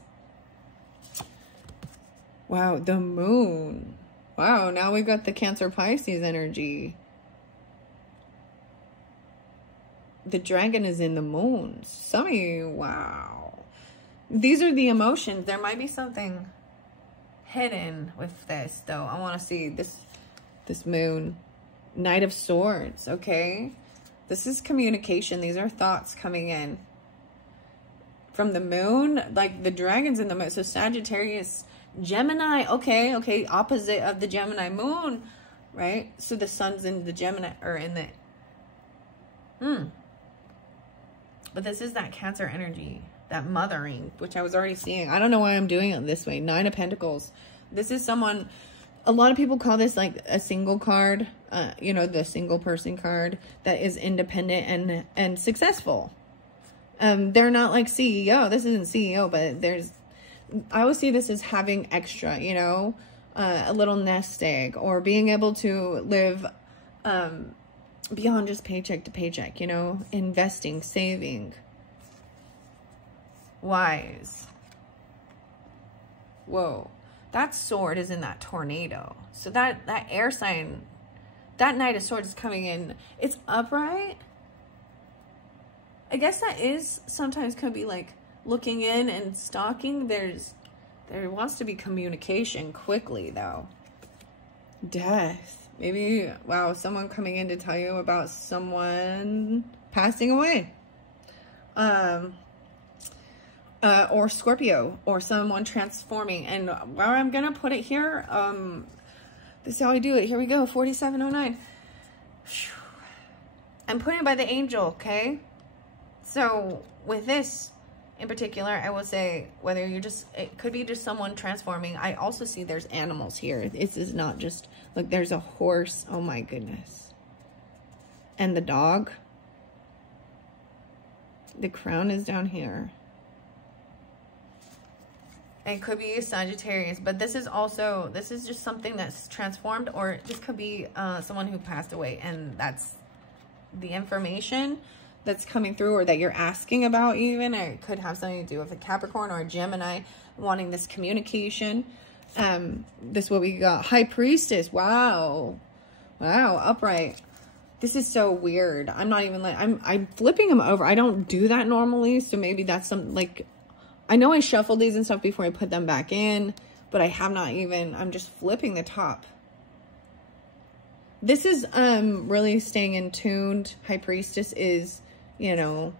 Wow, the Moon. Wow, now we've got the Cancer Pisces energy. The Dragon is in the Moon. Some of you, wow. These are the emotions. There might be something hidden with this, though. I want to see this Moon. Knight of Swords, okay? This is communication. These are thoughts coming in. From the Moon, like the Dragon's in the Moon. So Sagittarius, Gemini, okay, opposite of the Gemini Moon, right? So the Sun's in the Gemini, or in the... But this is that Cancer energy. That mothering, which I was already seeing. I don't know why I'm doing it this way. 9 of Pentacles. This is someone, a lot of people call this like a single card, you know, the single person card that is independent and successful. They're not like CEO. This isn't CEO, but I always see this as having extra, you know, a little nest egg, or being able to live beyond just paycheck to paycheck, you know, investing, saving. Wise. Whoa. That sword is in that tornado. So that air sign, that Knight of Swords is coming in. It's upright. I guess that is sometimes could be like looking in and stalking. There wants to be communication quickly, though. Death. Maybe, wow, someone coming in to tell you about someone passing away. Or Scorpio, or someone transforming. And where I'm gonna put it here, this is how I do it. Here we go, 4709. I'm putting it by the angel, okay? So with this in particular, I will say whether you're it could be just someone transforming. I also see there's animals here. This is not just, look, there's a horse. Oh my goodness. And the dog. The crown is down here. It could be a Sagittarius, but this is just something that's transformed, or this could be someone who passed away, and that's the information that's coming through, or that you're asking about even. It could have something to do with a Capricorn or a Gemini wanting this communication. This is what we got. High Priestess. Wow. Wow. Upright. This is so weird. I'm not even like, I'm flipping them over. I don't do that normally. So maybe that's some, like, I know I shuffled these and stuff before I put them back in, but I have not even, I'm just flipping the top. This is really staying in tuned. High Priestess is, you know,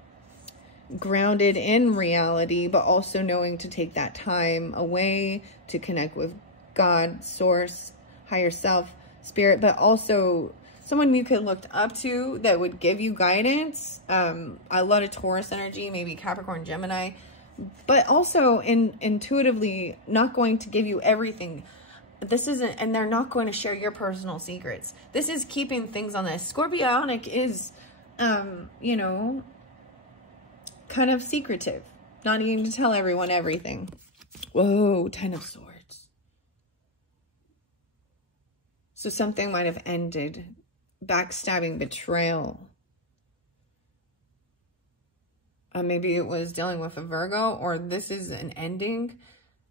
grounded in reality, but also knowing to take that time away to connect with God, source, higher self, spirit, but also someone you could look up to that would give you guidance. A lot of Taurus energy, maybe Capricorn, Gemini, but also intuitively not going to give you everything. This isn't, and they're not going to share your personal secrets. This is keeping things on this. Scorpionic is, you know, kind of secretive. Not needing to tell everyone everything. Whoa, 10 of Swords. So something might have ended. Backstabbing, betrayal. Maybe it was dealing with a Virgo, or this is an ending.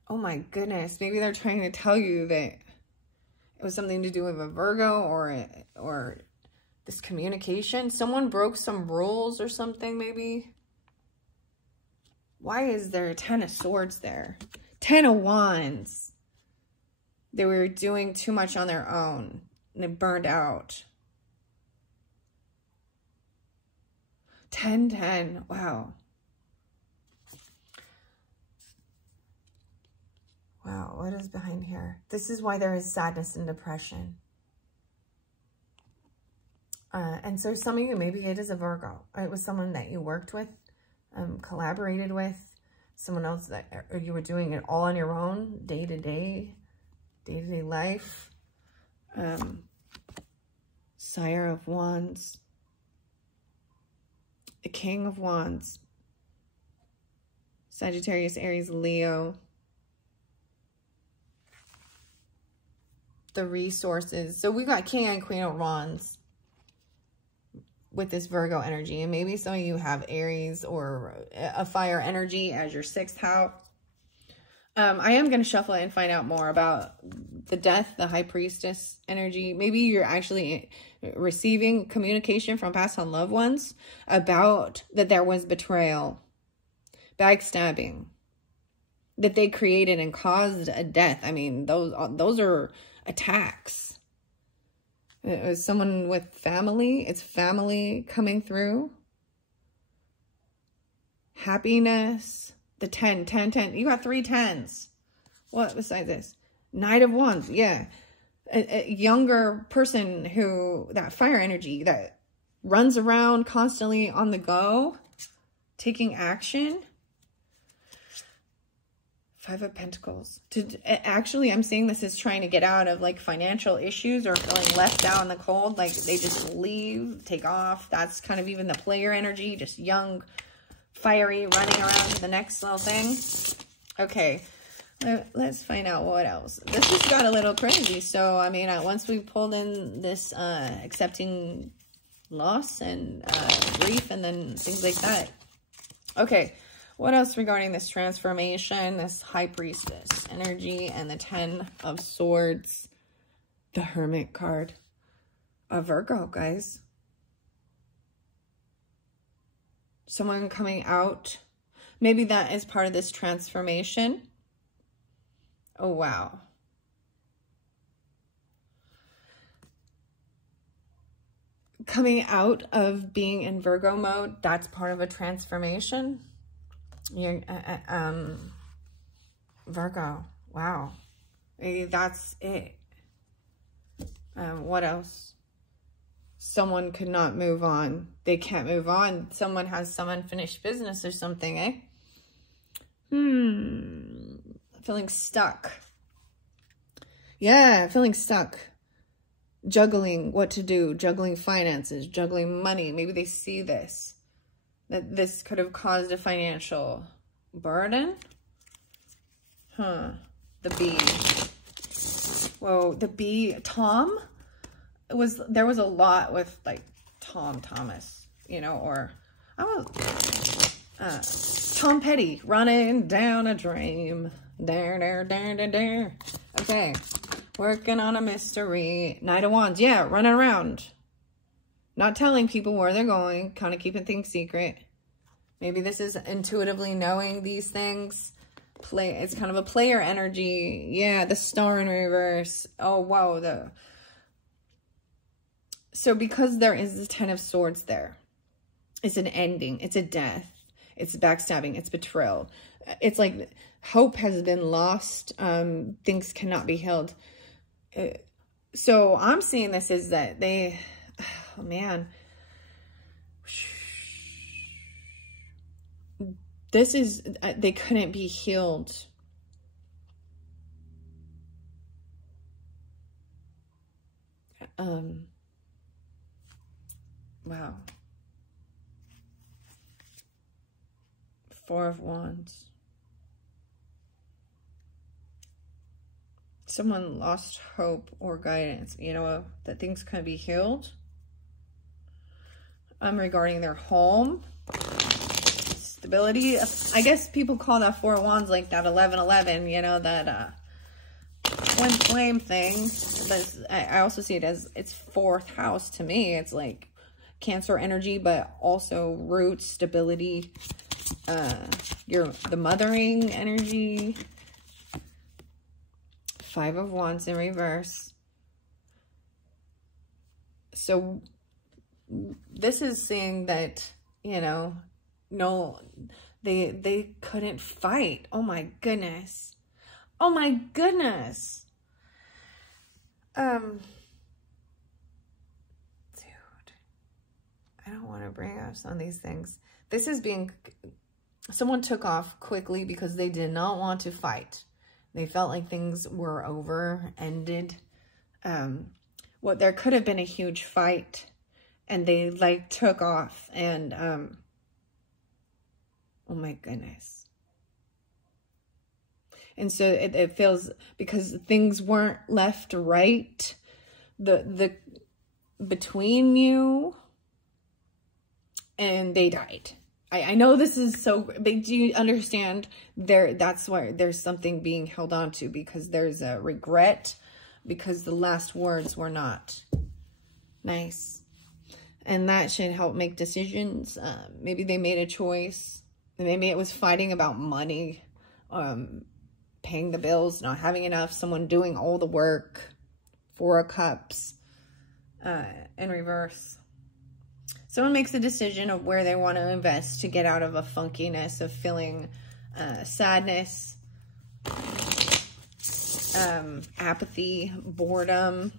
Oh my goodness. Maybe they're trying to tell you that it was something to do with a Virgo, or this communication. Someone broke some rules or something, maybe. Why is there a 10 of Swords there? 10 of Wands. They were doing too much on their own, and they burned out. 10-10. Wow. Wow, what is behind here? This is why there is sadness and depression. And so some of you, maybe it is a Virgo. It was someone that you worked with, collaborated with, someone else that you were doing it all on your own, day-to-day life. Sire of Wands, the King of Wands, Sagittarius, Aries, Leo. The resources. So we got King and Queen of Wands with this Virgo energy. And maybe some of you have Aries or a fire energy as your 6th house. I am going to shuffle it and find out more about the Death, the High Priestess energy. Maybe you're actually receiving communication from past on loved ones about that there was betrayal, backstabbing, that they created and caused a death. I mean, those are attacks. It was someone with family. It's family coming through. Happiness. The 10. You got 3 10s. What besides this? Knight of Wands. Yeah. A younger person who, that fire energy that runs around constantly on the go, taking action. 5 of Pentacles. Actually, I'm seeing this as trying to get out of like financial issues or feeling left out in the cold. Like they just leave, take off. That's kind of even the player energy. Just young, fiery, running around to the next little thing. Okay, let's find out what else. This just got a little crazy. So, I mean, once we pulled in this accepting loss and grief and then things like that. Okay. What else regarding this transformation, this High Priestess energy, and the 10 of Swords, the Hermit card, a Virgo, guys. Someone coming out. Maybe that is part of this transformation. Oh, wow. Coming out of being in Virgo mode, that's part of a transformation. You're, Virgo. Wow. Maybe that's it. What else? Someone could not move on. They can't move on. Someone has some unfinished business or something, eh? Feeling stuck. Yeah, feeling stuck. Juggling what to do. Juggling finances. Juggling money. Maybe they see this. That this could have caused a financial burden. The bee. Whoa, the bee. Tom? There was a lot with like Thomas, you know, or Tom Petty running down a dream. There. Okay. Working on a mystery. Knight of Wands. Yeah, running around. Not telling people where they're going, kind of keeping things secret. Maybe this is intuitively knowing these things. It's kind of a player energy. Yeah, the Star in reverse. Oh, wow. So because there is the 10 of Swords there, it's an ending. It's a death. It's backstabbing. It's betrayal. It's like hope has been lost. Things cannot be held. So I'm seeing this as that they... Oh, man. This is, they couldn't be healed. Wow. 4 of Wands. Someone lost hope or guidance, you know, that things can be healed. Regarding their home. Stability. I guess people call that 4 of Wands like that 11-11, you know, that twin flame thing. But I also see it as it's 4th house to me. It's like Cancer energy, but also roots, stability, the mothering energy. 5 of Wands in reverse. So this is saying that, you know, no, they couldn't fight. Oh my goodness. Oh my goodness. Dude. I don't want to bring up some of these things. This is being, someone took off quickly because they did not want to fight. They felt like things were over, ended. What there could have been a huge fight, and they like took off, and oh my goodness. And so it feels, because things weren't left right, the between you, and they died. I know this is so big. Do you understand? That's why there's something being held on to, because there's a regret, because the last words were not nice. And that should help make decisions. Maybe they made a choice. Maybe it was fighting about money, paying the bills, not having enough, someone doing all the work. Four of Cups in reverse. Someone makes a decision of where they want to invest to get out of a funkiness of feeling sadness, apathy, boredom.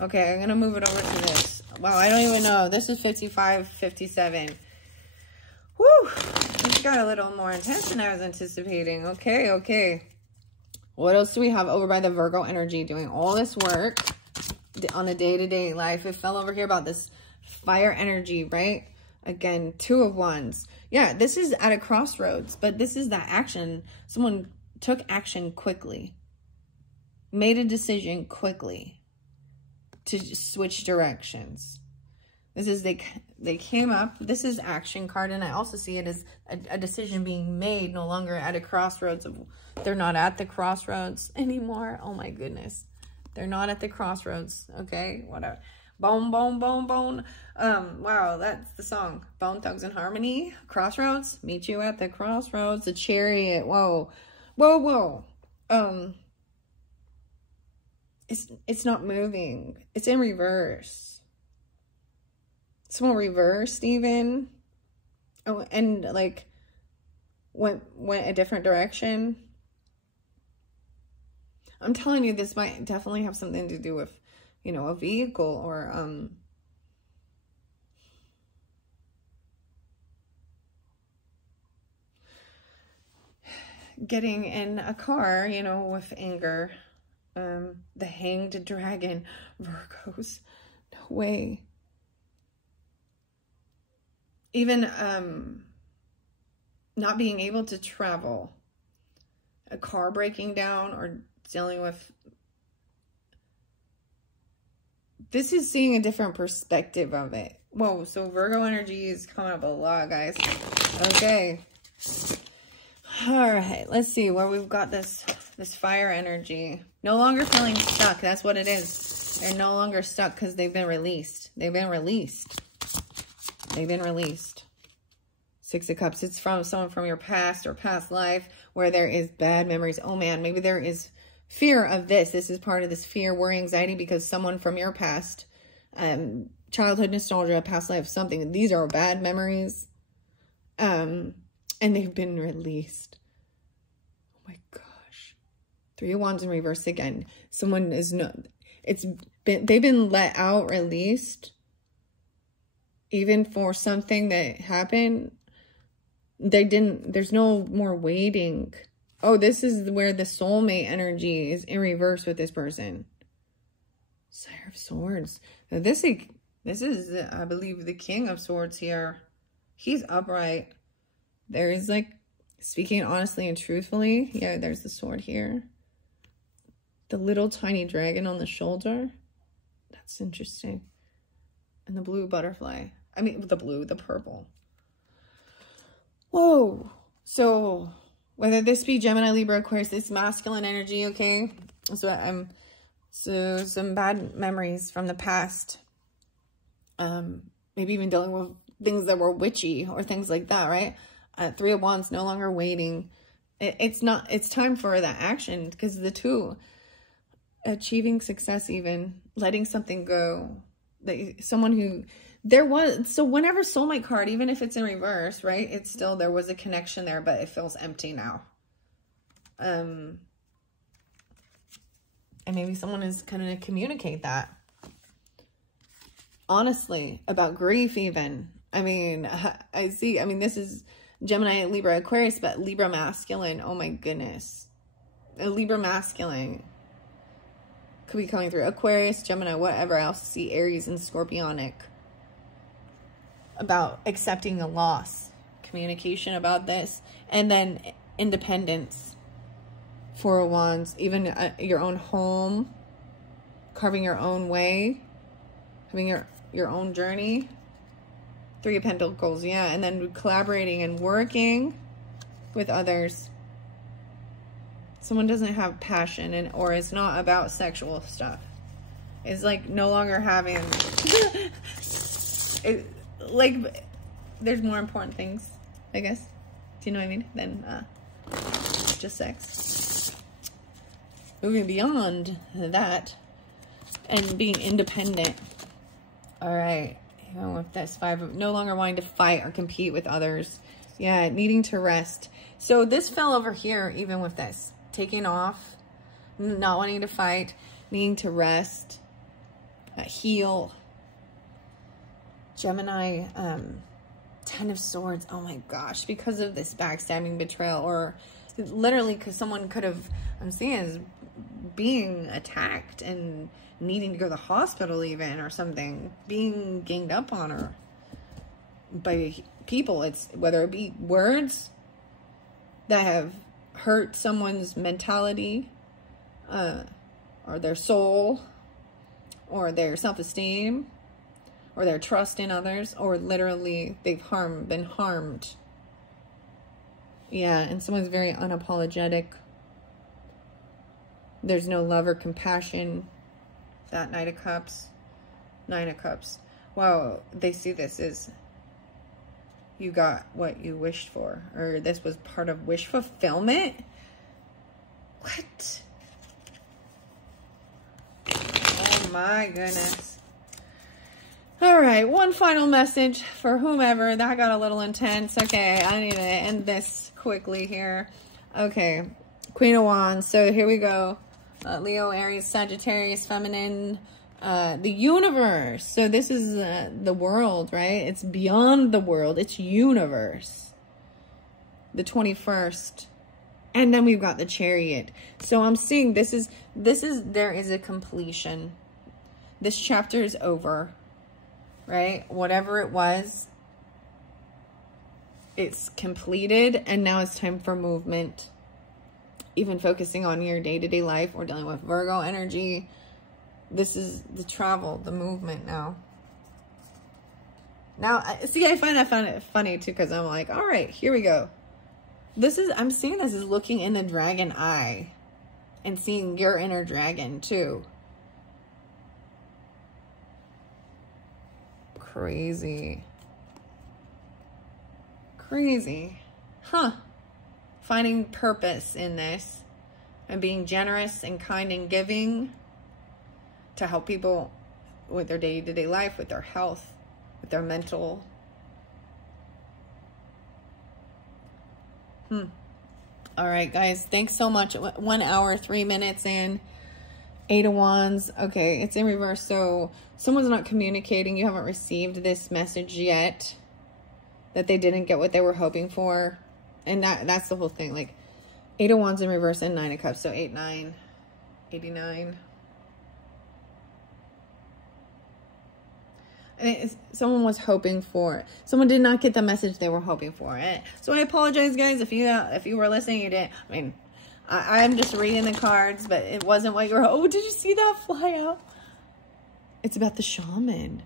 Okay, I'm going to move it over to this. Wow, I don't even know. This is 55, 57. Woo! This got a little more intense than I was anticipating. Okay, okay. What else do we have over by the Virgo energy doing all this work on the day-to-day life? It fell over here about this fire energy, right? Again, Two of Wands. Yeah, this is at a crossroads, but this is that action. Someone took action quickly, made a decision quickly to switch directions. This is, they came up. This is action card, and I also see it as a decision being made, no longer at a crossroads. They're not at the crossroads anymore. Oh my goodness. They're not at the crossroads. Okay, whatever. Bone, bone, bone, bone. Wow, that's the song. Bone Thugs and Harmony. Crossroads. Meet you at the crossroads. The Chariot. Whoa. Whoa, whoa. It's not moving. It's in reverse. Someone reversed even. Oh, and like went a different direction. I'm telling you, this might definitely have something to do with, you know, a vehicle, or getting in a car, you know, with anger. The Hanged Dragon, Virgos. No way. Even not being able to travel. A car breaking down, or dealing with. This is seeing a different perspective of it. Whoa, so Virgo energy is coming up a lot, guys. Okay. All right, let's see where we've got this fire energy. No longer feeling stuck. That's what it is. They're no longer stuck because they've been released. They've been released. They've been released. Six of Cups. It's from someone from your past or past life where there is bad memories. Oh man, maybe there is fear of this. This is part of this fear, worry, anxiety, because someone from your past, childhood nostalgia, past life, something. These are bad memories. And they've been released. Oh my gosh. Three of Wands in reverse again. Someone is they've been let out, released. Even for something that happened, there's no more waiting. Oh, this is where the soulmate energy is in reverse with this person. Sire of Swords. Now this is, I believe, the King of Swords here. He's upright. There is like speaking honestly and truthfully. Yeah, there's the sword here. The little tiny dragon on the shoulder. That's interesting. And the blue butterfly. I mean, the purple. Whoa. So whether this be Gemini, Libra, Aquarius, this masculine energy, okay? So some bad memories from the past. Maybe even dealing with things that were witchy or things like that, right? Three of Wands, no longer waiting. It's time for that action, because the two, achieving success, even letting something go. Someone who so whenever soulmate card, even if it's in reverse, right? It's still, there was a connection there, but it feels empty now. And maybe someone is going to communicate that. honestly, about grief even. I mean, I see, I mean, this is Gemini, Libra, Aquarius, but Libra masculine, oh my goodness. A Libra masculine could be coming through. Aquarius, Gemini, whatever else. See Aries and Scorpionic. About accepting a loss. Communication about this. And then independence. Four of Wands. Even your own home. Carving your own way. Having your own journey. Three of Pentacles, yeah. And then collaborating and working with others. Someone doesn't have passion or it's not about sexual stuff. It's like no longer having... like, there's more important things, I guess. Do you know what I mean? Than just sex. Moving beyond that and being independent. All right. With this Five of, no longer wanting to fight or compete with others. Yeah, needing to rest. So this fell over here even with this. Taking off, not wanting to fight, needing to rest, heal. Gemini, 10 of Swords. Oh my gosh, because of this backstabbing, betrayal, or literally because someone could have, I'm seeing as being attacked and needing to go to the hospital even or something, being ganged up on or by people. It's whether it be words that have hurt someone's mentality or their soul or their self-esteem or their trust in others, or literally they've been harmed. Yeah, and someone's very unapologetic. There's no love or compassion. That Knight of Cups, Nine of Cups. Wow, they see this as you got what you wished for, or this was part of wish fulfillment. What? Oh my goodness. All right, one final message for whomever. That got a little intense. Okay, I need to end this quickly here. Okay, Queen of Wands. So here we go. Leo, Aries, Sagittarius, feminine, the universe. So this is the world, right? It's beyond the world. It's universe. The 21st. And then we've got the Chariot. So I'm seeing there is a completion. This chapter is over, right? Whatever it was, it's completed. And now it's time for movement. Even focusing on your day-to-day life or dealing with Virgo energy. This is the travel, the movement now. Now, see, I found it funny too, because I'm like, all right, here we go. I'm seeing this as looking in the dragon eye and seeing your inner dragon too. Crazy. Crazy. Huh. Finding purpose in this and being generous and kind and giving to help people with their day-to-day life, with their health, with their mental. All right, guys. Thanks so much. 1 hour, 3 minutes in. 8 of Wands. Okay, it's in reverse. So someone's not communicating. You haven't received this message yet. That they didn't get what they were hoping for. And that's the whole thing. Like 8 of Wands in reverse and 9 of Cups. So 8, 9, 89. And someone was hoping for, someone did not get the message they were hoping for. So I apologize, guys, if you were listening, you didn't. I mean, I'm just reading the cards, but it wasn't what you were. Oh, did you see that fly out? It's about the shaman.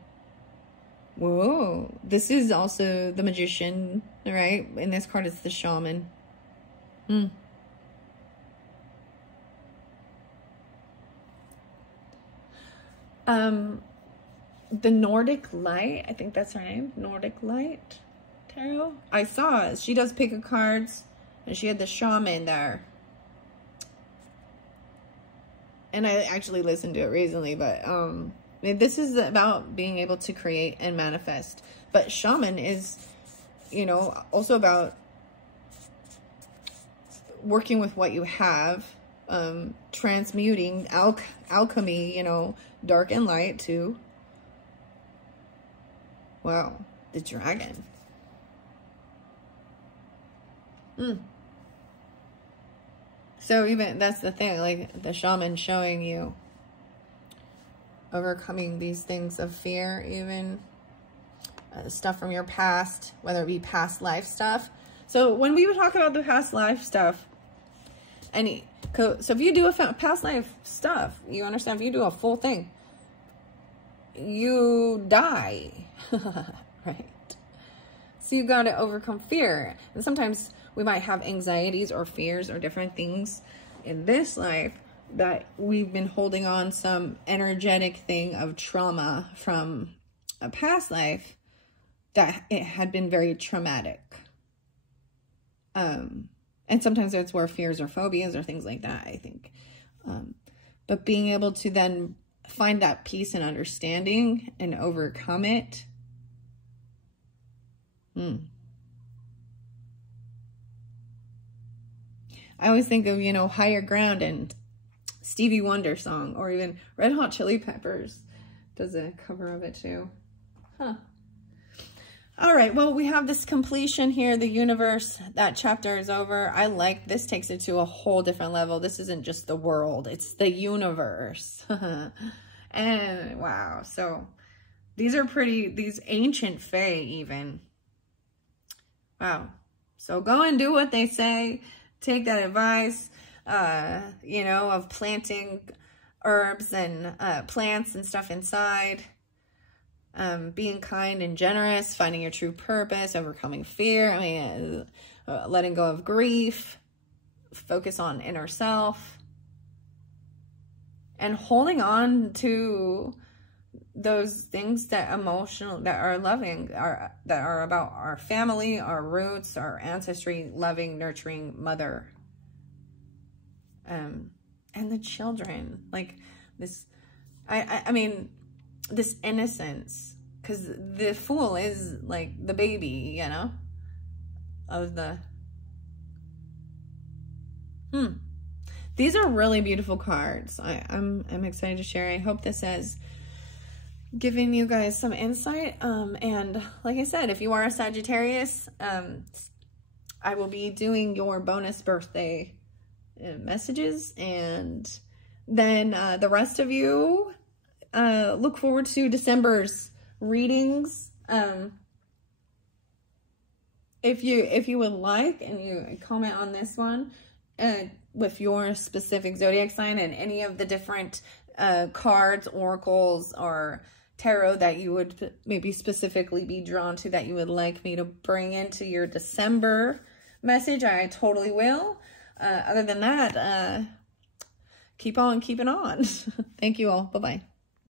Whoa, this is also the magician, right? In this card, it's the shaman. The Nordic Light, I think that's her name, Nordic Light Tarot. I saw she does pick of cards, and she had the shaman there. And I actually listened to it recently, but this is about being able to create and manifest. But shaman is, you know, also about working with what you have, transmuting, alchemy, you know, dark and light too. Wow, the dragon. So even, that's the thing, like the shaman showing you overcoming these things of fear, even stuff from your past, whether it be past life stuff. So when we would talk about the past life stuff, so if you do a past life stuff, you understand, if you do a full thing, you die, right? So you got to overcome fear. And sometimes we might have anxieties or fears or different things in this life that we've been holding on some energetic thing of trauma from a past life that it had been very traumatic. And sometimes it's where fears or phobias or things like that, I think. But being able to then find that peace and understanding and overcome it. I always think of, you know, Higher Ground and Stevie Wonder song, or even Red Hot Chili Peppers does a cover of it too. All right, well, we have this completion here, the universe. That chapter is over. I like this, takes it to a whole different level. This isn't just the world, it's the universe. And wow, so these are pretty, these ancient fae even. Wow. So go and do what they say. Take that advice, you know, of planting herbs and plants and stuff inside. Being kind and generous, finding your true purpose, overcoming fear. I mean, letting go of grief, focus on inner self, and holding on to those things that that are loving, that are about our family, our roots, our ancestry, loving, nurturing mother, and the children, like this. I mean, this innocence, because the Fool is like the baby, you know, of the These are really beautiful cards. I'm excited to share. I hope this has given you guys some insight. And like I said, if you are a Sagittarius, I will be doing your bonus birthday messages, and then the rest of you look forward to December's readings. If you would like, and you comment on this one with your specific zodiac sign and any of the different cards, oracles, or tarot that you would maybe specifically be drawn to, that you would like me to bring into your December message, I totally will. Other than that, keep on keeping on. Thank you all. Bye-bye.